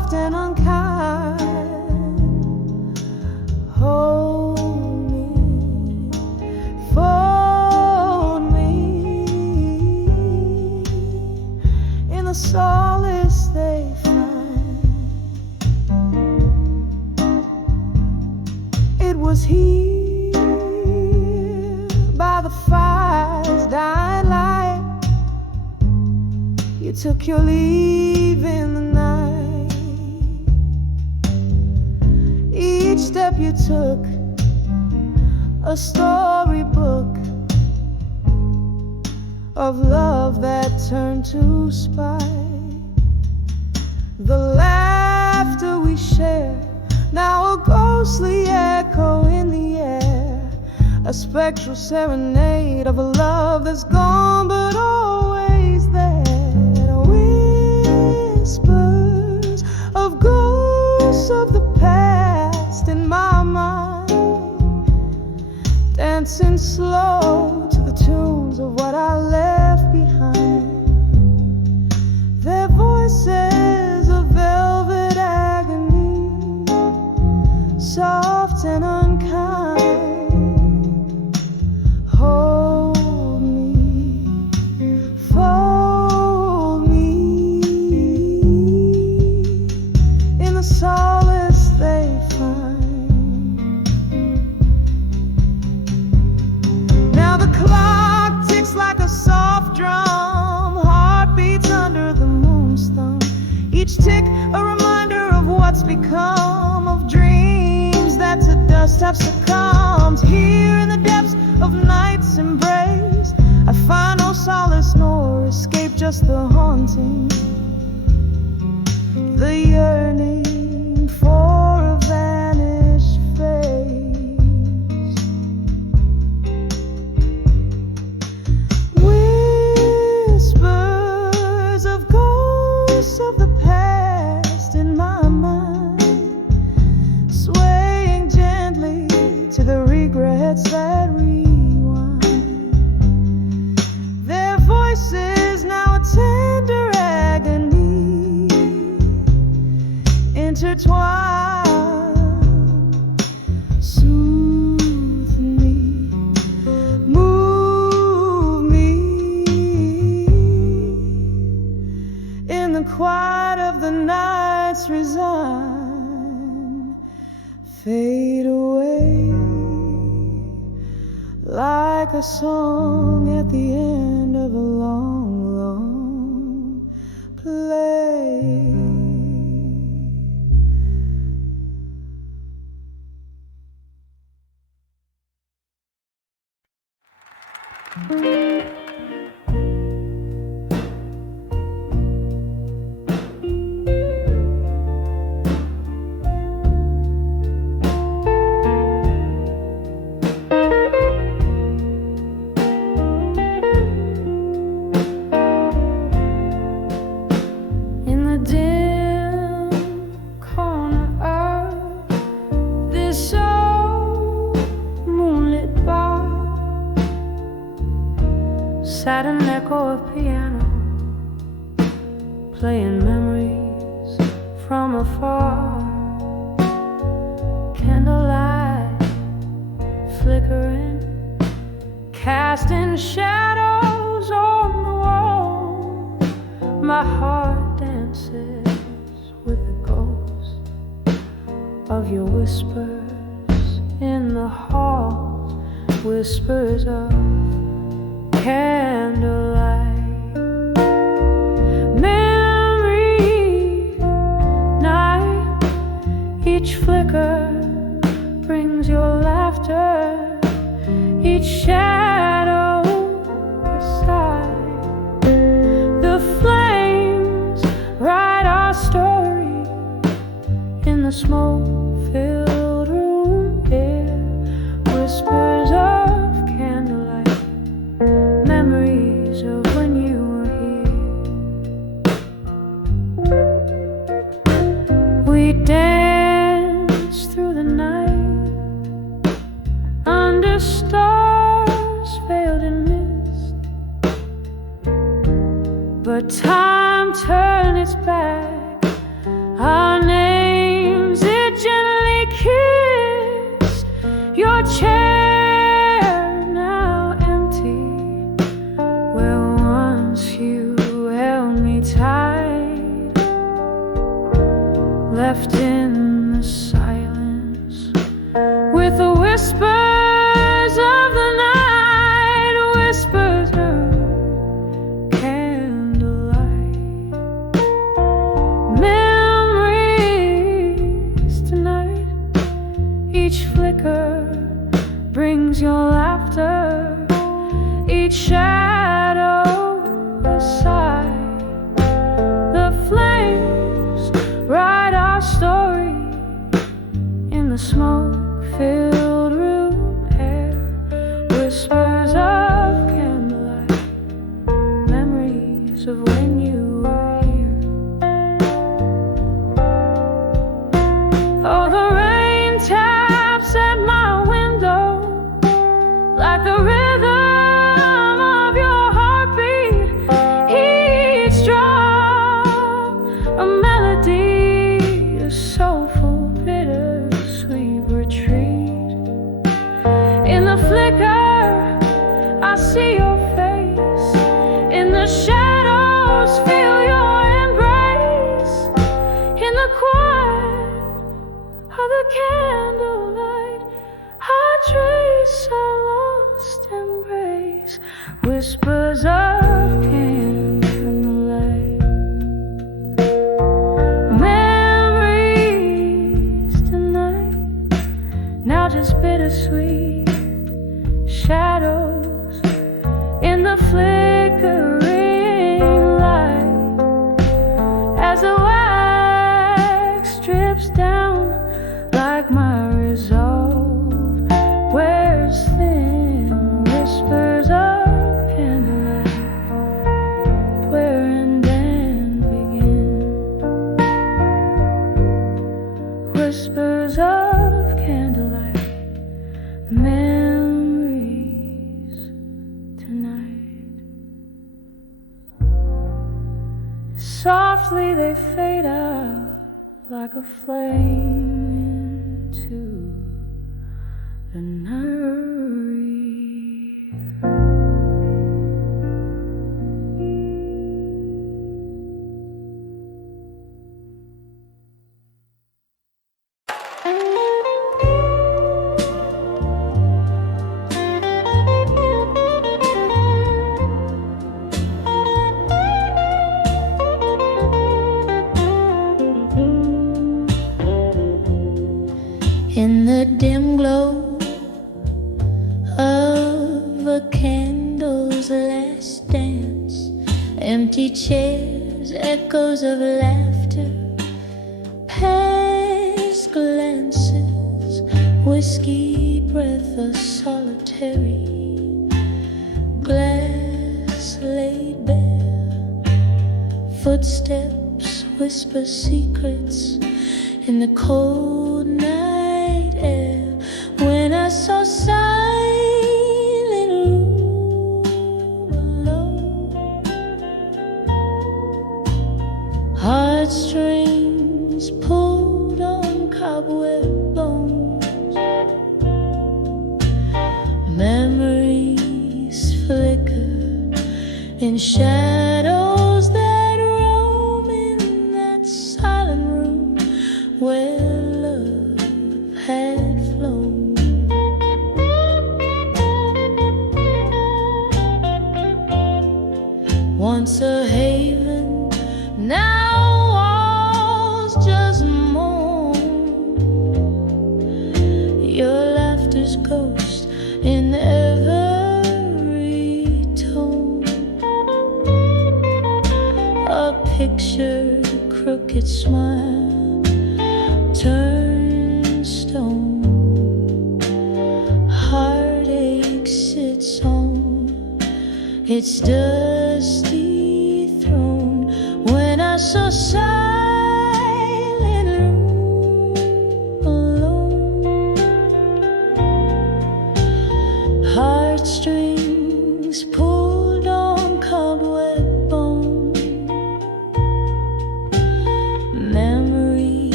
soft and unkind. Hold me, fold me in the solace they find. It was here by the fire's dying light. You took your leave in the night. Each step you took, a storybook of love that turned to spite. The laughter we share, now a ghostly echo in the air, a spectral serenade of a love that's gone but always there. Whispers of ghosts of the past in my mind, dancing slow to the tunes of what I left behind. Their voices of velvet agony, soft and unkind. Hold me, fold me in the solace they find. Now the clock ticks like a soft drum, heartbeats under the moon's thumb. Each tick a reminder of what's become of dreams that to dust have succumbed. Here in the depths of night's embrace, I find no solace nor escape, just the haunting, the yearning for a vanished face. Whispers of ghosts of the past in my mind, swaying gently to the regrets that rewind. Their voices now a tender agony, intertwined. Soothe me, move me in the quiet of the nights, resign, fade away like a song at the end of a long, long play. In the dim corner of this old moonlit bar sat an echo of piano, playing memories from afar. Candlelight flickering, casting shadows on the wall. My heart dances with the ghost of your whispers in the halls, whispers of candlelight. Memory night, each flicker brings your laughter, each shadow beside. The flames write our story in the smoke-filled room here, whispers of candlelight, memories of when you were here. We danced through the night under stars veiled in mist, but time turned its back. our names, it gently kissed your chair, now empty, where once you held me tight, left in the silence with the whispers of the night, whispers of candlelight. Memories tonight, each flicker brings your laughter, each shadow a sigh. The flames write our story in the smoke-filled room air, whispers of candlelight, memories of when you were here. Oh, the rain taps at my window like the rhythm of your heartbeat, each drop a melody, a soulful, bittersweet retreat. In the flicker, I see your face. In the shadows, feel your embrace. In the quiet of the candlelight, I trace our lost embrace. Whispers of candlelight, memories tonight, now just bittersweet shadows in the flickering light, as the wax drips down like my resolve wears thin. Whispers of candlelight, where and then begin. Whispers of candlelight, memories tonight. Softly they fade out like a flame into the night. In the dim glow of a candle's last dance, empty chairs, echoes of laughter, past glances, whiskey breath, a solitary glass laid bare, footsteps whisper secrets in the cold night air. When I saw silent room alone, heartstrings pulled on cobweb bones, memories flicker in shadows that roam in that silent room where love had flown. Once a haven, now walls just moan. Your laughter's ghost in every tone, a picture, crooked smile, turned stone. Heartache sits on its dusty throne. When I saw silent room alone, heartstrings pulled on cobweb bone, memories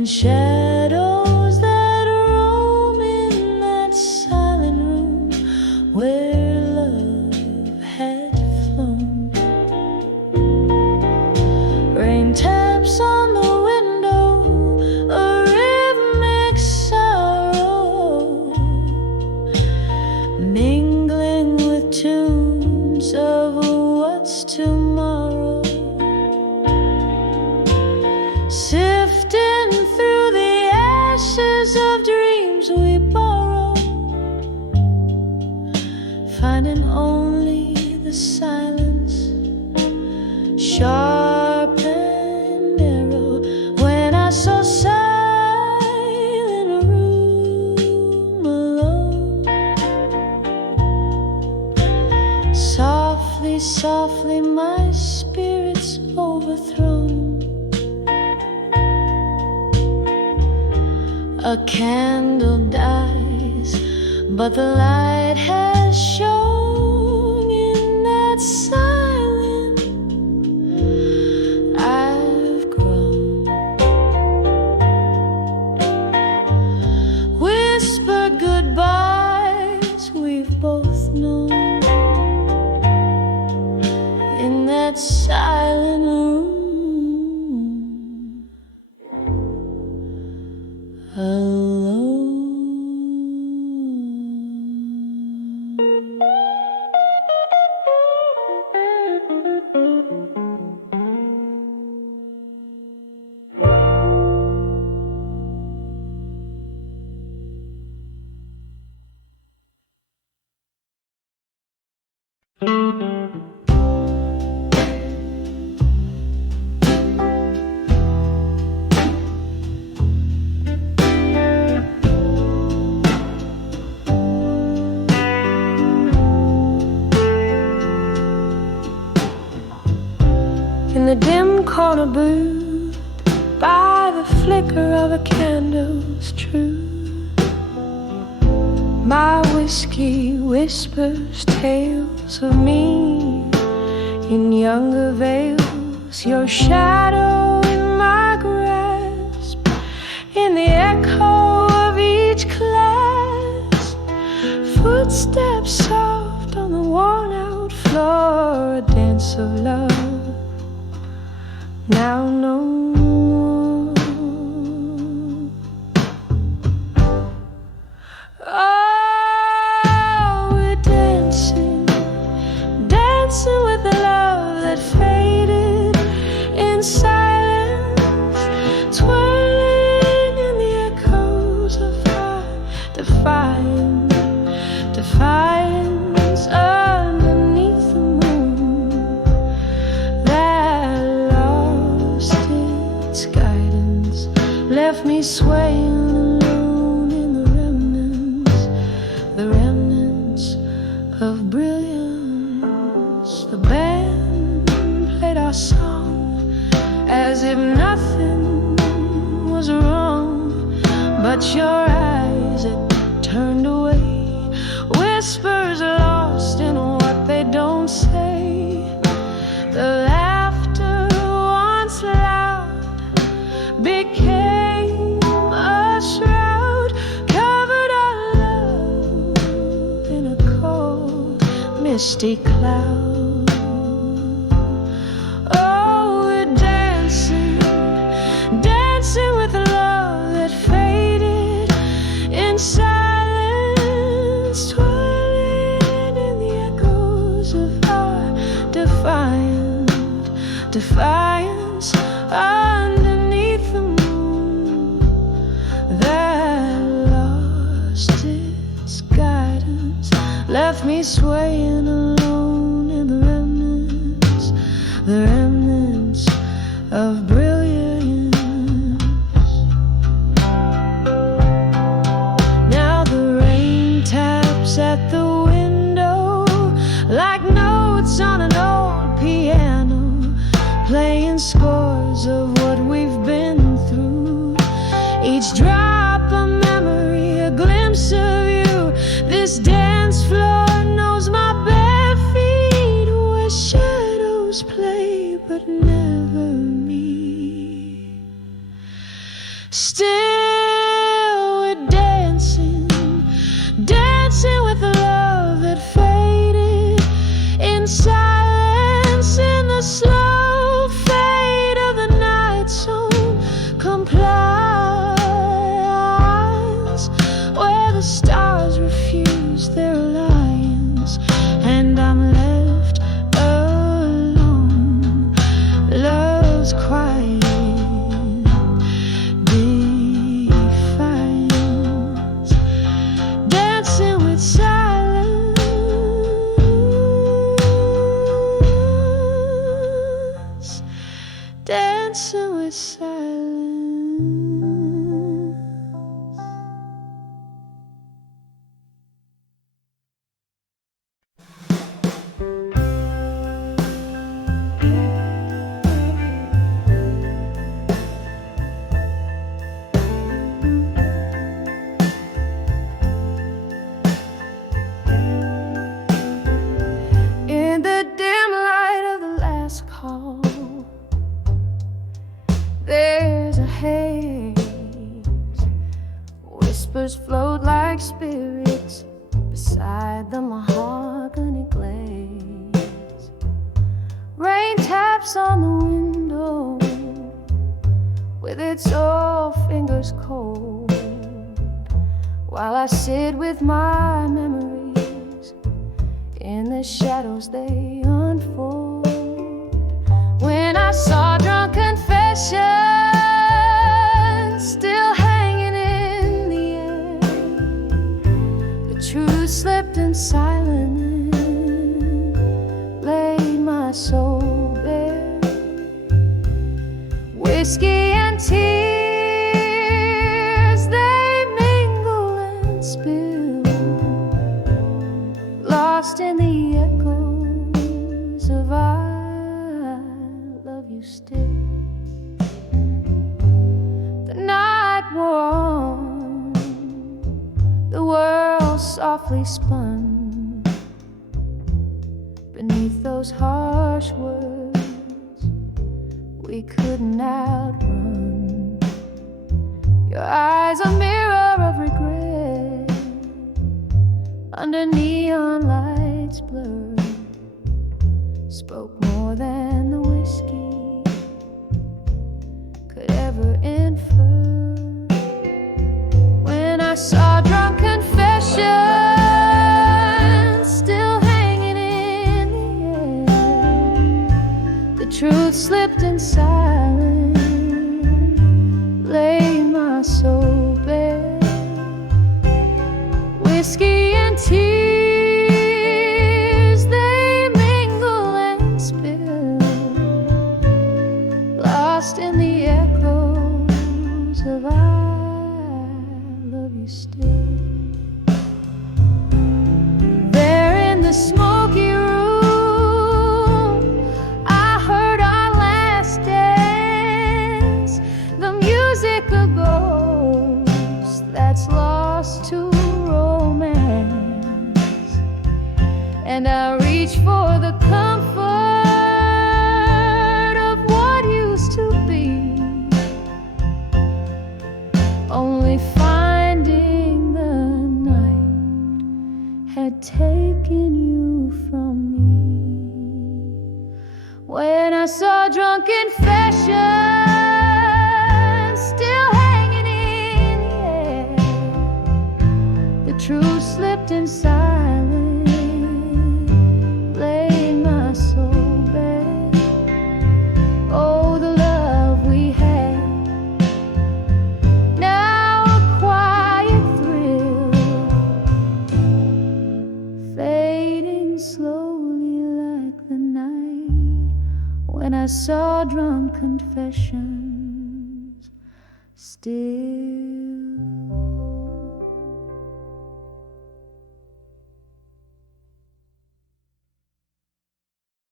and shadows that roam in that silent room where love had flown. Rain taps on the window, a rhythmic sorrow, mingling with tunes of what's tomorrow. Sifting through the ashes of dreams we borrow, finding only the silence, sharp and narrow. When I saw silent room alone, softly, softly my spirit's overthrown. A candle dies, but the light has shone in that silence I've grown. Whispered goodbyes we've both known in that silent room alone. In the dim corner booth, by the flicker of a candle's truth, my whiskey whispers tales of me in younger veils. Your shadow in my grasp, in the echo of each class, footsteps soft on the worn-out floor, a dance of love. Now no more. Oh, we're dancing, dancing with the love that faded in silence, twirling in the echoes of our defiance underneath the moon that lost its guidance, left me swaying alone in the remnants of brilliance. The band played our song as if nothing was wrong, but your eyes had turned away, whispers lost in what they don't say. The laughter once loud became a shroud, covered our love in a cold, misty cloud. Oh, we're dancing, dancing with the love that faded in silence, twirling in the echoes of our defiance underneath the moon that lost its guidance, left me swaying alone in the remnants of brilliance. Now the rain taps at the window like notes on an old piano, playing scores of what we've been through. Each drop a memory, a glimpse of you. This dance floor knows my bare feet, where shadows play but never me. Still we're dancing, dancing with the love that faded in silence, in the slow fade of the night zone compliance, where the stars refuse their alliance, and I'm left alone. Love's quiet defiance, dancing with silence, dancing with silence. In the dim light of the last call, there's a haze. Whispers float like spirits beside the mahogany glaze. Rain taps on the window with its old fingers cold, while I sit with my memories in the shadows they unfold. When I saw drunk confessions still hanging in the air, the truth slipped in silence, laid my soul bare. Whiskey and tears, they mingle and spill, lost in the echoes of I love you still. The night wore on, the world softly spun beneath those harsh words we couldn't outrun. Your eyes a mirror of regret under neon lights blurred, spoke more than the whiskey could ever infer. When I saw drunk confessions still hanging in the air, the truth slipped in silence, laid my soul bare. Whiskey and tears, they mingle and spill, lost in the echoes of I love you still. There in the smoky room, I heard our last dance, the music a ghost that's lost to romance, and I reach for the comfort of what used to be, only finding the night had taken you from me. When I saw drunk confessions still hanging in the air, the truth slipped in silence, laid my soul bare. Oh, the love we had, now a quiet thrill, fading slowly like the night when I saw drunk confessions still.